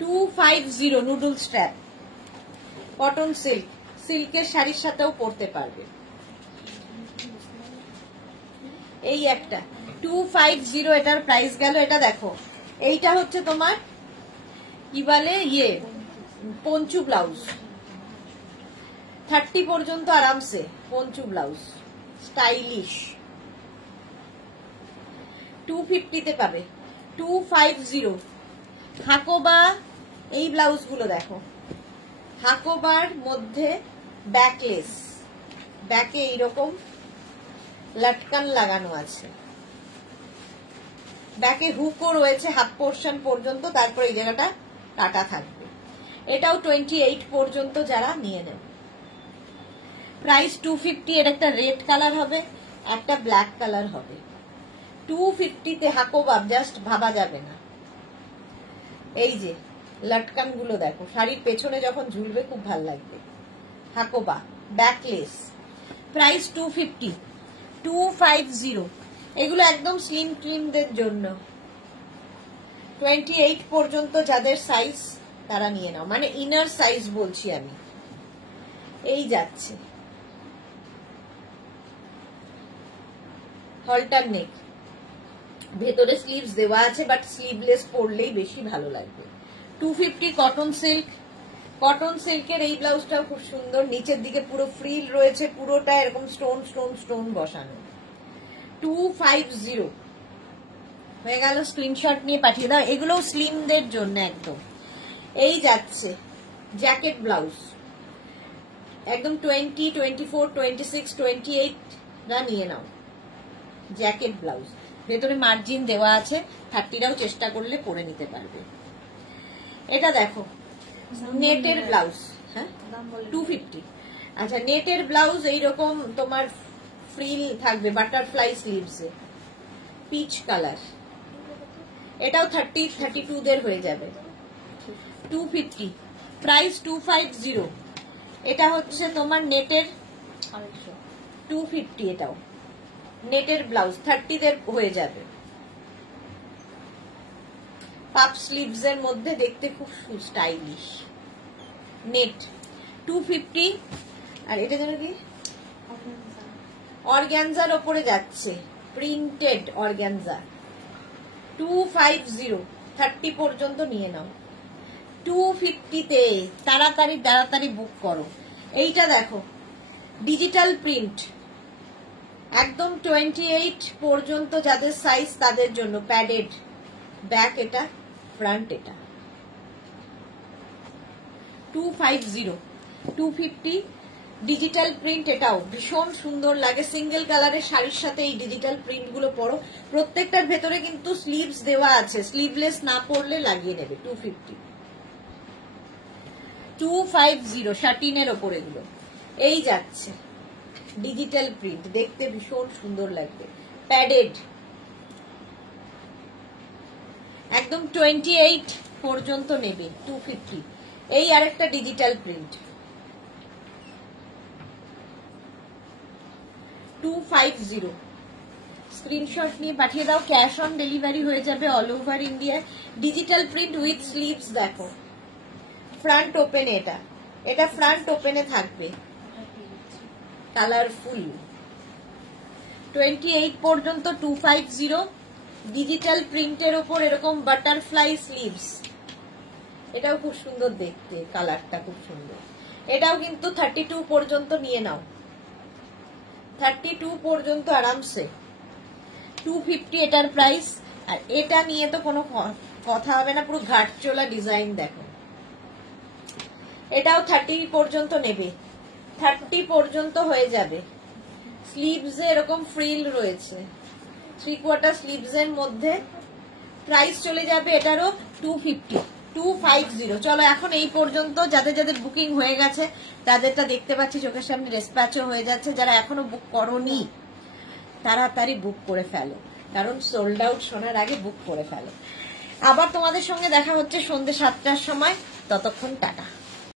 250 নুডল স্ট্র্যাপ কটন সিল্ক, সিল্কের শাড়ির সাথেও পরতে পারবে। এই একটা 250, এটার প্রাইস গেল। এটা দেখো, এইটা হচ্ছে তোমার কি বলে পঞ্চু ব্লাউজ, 30 পর্যন্ত আরামসে পঞ্চু ব্লাউজ, স্টাইলিশ। 250 তে পাবে, 250। হাকোবা এই ব্লাউজ গুলো দেখো, হাকোবার মধ্যে ব্যাকলেস, ব্যাকে এইরকম লটকান লাগানো আছে, ব্যাকে হুকও রয়েছে হাফ পোর্শন পর্যন্ত, তারপর এই জায়গাটা কাটা থাকবে। এটাও 28 পর্যন্ত যারা নিয়ে নেবে। প্রাইস 250। এর একটা রেড কালার হবে, একটা ব্ল্যাক কালার হবে। 250 তে হাকোবাব জাস্ট ভাবা যাবে না। এই যে লটকান গুলো দেখো, শাড়ির পেছনে যখন ঝুলবে খুব ভাল লাগবে। Hakoba backless, price 250। 250। এগুলো একদম স্লিম ট্রিমদের জন্য, 28 পর্যন্ত যাদের সাইজ তারা নিয়ে নাও, মানে ইনার সাইজ বলছি আমি। এই যাচ্ছে হলটার নেক, ভেতরে স্লিভস দেওয়া আছে, বাট স্লিভলেস পরলেই বেশি ভালো লাগবে। 250 কটন সিল্ক, কটন সিল্কের এই ব্লাউজটাও খুব সুন্দর, নিচের দিকে পুরো ফ্রিল রয়েছে, পুরোটা এরকম স্টোন স্টোন স্টোন বসানো। 250 হয়ে গেল, স্ক্রিনশট নিয়ে পাঠিয়ে দাও। এগুলোও স্লিমদের জন্য একদম। এই যাচ্ছে জ্যাকেট ব্লাউজ, একদম 20, 24, 26, 28 রা নিয়ে নাও। জ্যাকেট ব্লাউজ, ভেতরে মার্জিন দেওয়া আছে, 30রাও চেষ্টা করলে পরে নিতে পারবে। এটা দেখো নেটের ব্লাউজ, হ্যাঁ 250। আচ্ছা, নেটের ব্লাউজ এইরকম তোমার ফ্রিল থাকবে, বাটারফ্লাই স্লিভসে, পিচ কালার। এটাও 30, 32 দের হয়ে যাবে। 250, প্রাইস 250। এটা হচ্ছে তোমার নেটের 250, এটাও নেটের ব্লাউজ 30 দের হয়ে যাবে। পাপ স্লিভস এর মধ্যে দেখতে খুব স্টাইলিশ। নেট 250। আর এটা যেন কি অর্গানজার ওপরে যাচ্ছে, প্রিন্টেড অর্গানজা 250, 30 পর্যন্ত নিয়ে নাও। 250 তে তাড়াতাড়ি তাড়াতাড়ি বুক করো। এইটা দেখো ডিজিটাল প্রিন্ট, একদম 28 পর্যন্ত যাদের সাইজ তাদের জন্য, প্যাডেড ব্যাক, এটা ফ্রন্ট, এটা 250, 250 ডিজিটাল প্রিন্ট। এটাও ভীষণ সুন্দর লাগে, সিঙ্গেল কালারের শাড়ির সাথে এই ডিজিটাল প্রিন্ট গুলো পরো। প্রত্যেকটার ভেতরে কিন্তু স্লিভস দেওয়া আছে, স্লিভলেস না পরলে লাগিয়ে নেবে। 250, 250 শাটিনের ওপর এগুলো। এই যাচ্ছে ডিজিটাল প্রিন্ট, দেখতে ভীষণ সুন্দর লাগবে, প্যাডেড, একদম 28 পর্যন্ত নেবে। 250। এই আরেকটা ডিজিটাল প্রিন্ট, 250। স্ক্রিনশট নিয়ে পাঠিয়ে দাও, ক্যাশ অন ডেলিভারি হয়ে যাবে all over India. Digital print with sleeves দেখো, ফ্রন্ট ওপেন, এটা এটা ফ্রন্ট ওপেনে থাকবে, কালারফুল। 28 পর্যন্ত 250। ডিজিটাল প্রিন্টের ওপর এরকম বাটারফ্লাই স্লিভস, এটাও খুব সুন্দর দেখতে, কালারটা খুব সুন্দর। এটাও কিন্তু 32 পর্যন্ত নিয়ে নাও, 32 পর্যন্ত আরামসে। 250 এটার প্রাইস। আর এটা নিয়ে তো কোনো কথা হবে না, পুরো ঘাটচোলা ডিজাইন দেখো। এটাও 30 পর্যন্ত নেবে, 30 পর্যন্ত হয়ে যাবে। স্লিভস এরকম ফ্রিল রয়েছে, 3/4 স্লিভস এর মধ্যে। প্রাইস চলে যাবে এটারও 250, 250। চলো এখন এই পর্যন্ত, যাদের যাদের বুকিং হয়ে গেছে তাদেরটা দেখতে পাচ্ছি চোখের সামনে ডিসপ্যাচও হয়ে যাচ্ছে। যারা এখনো বুক করোনি তাড়াতাড়ি বুক করে ফেলো, কারণ সোল্ড আউট শোনার আগে বুক করে ফেলো। আবার তোমাদের সঙ্গে দেখা হচ্ছে সন্ধ্যে 7টার সময়, ততক্ষণ টাটা।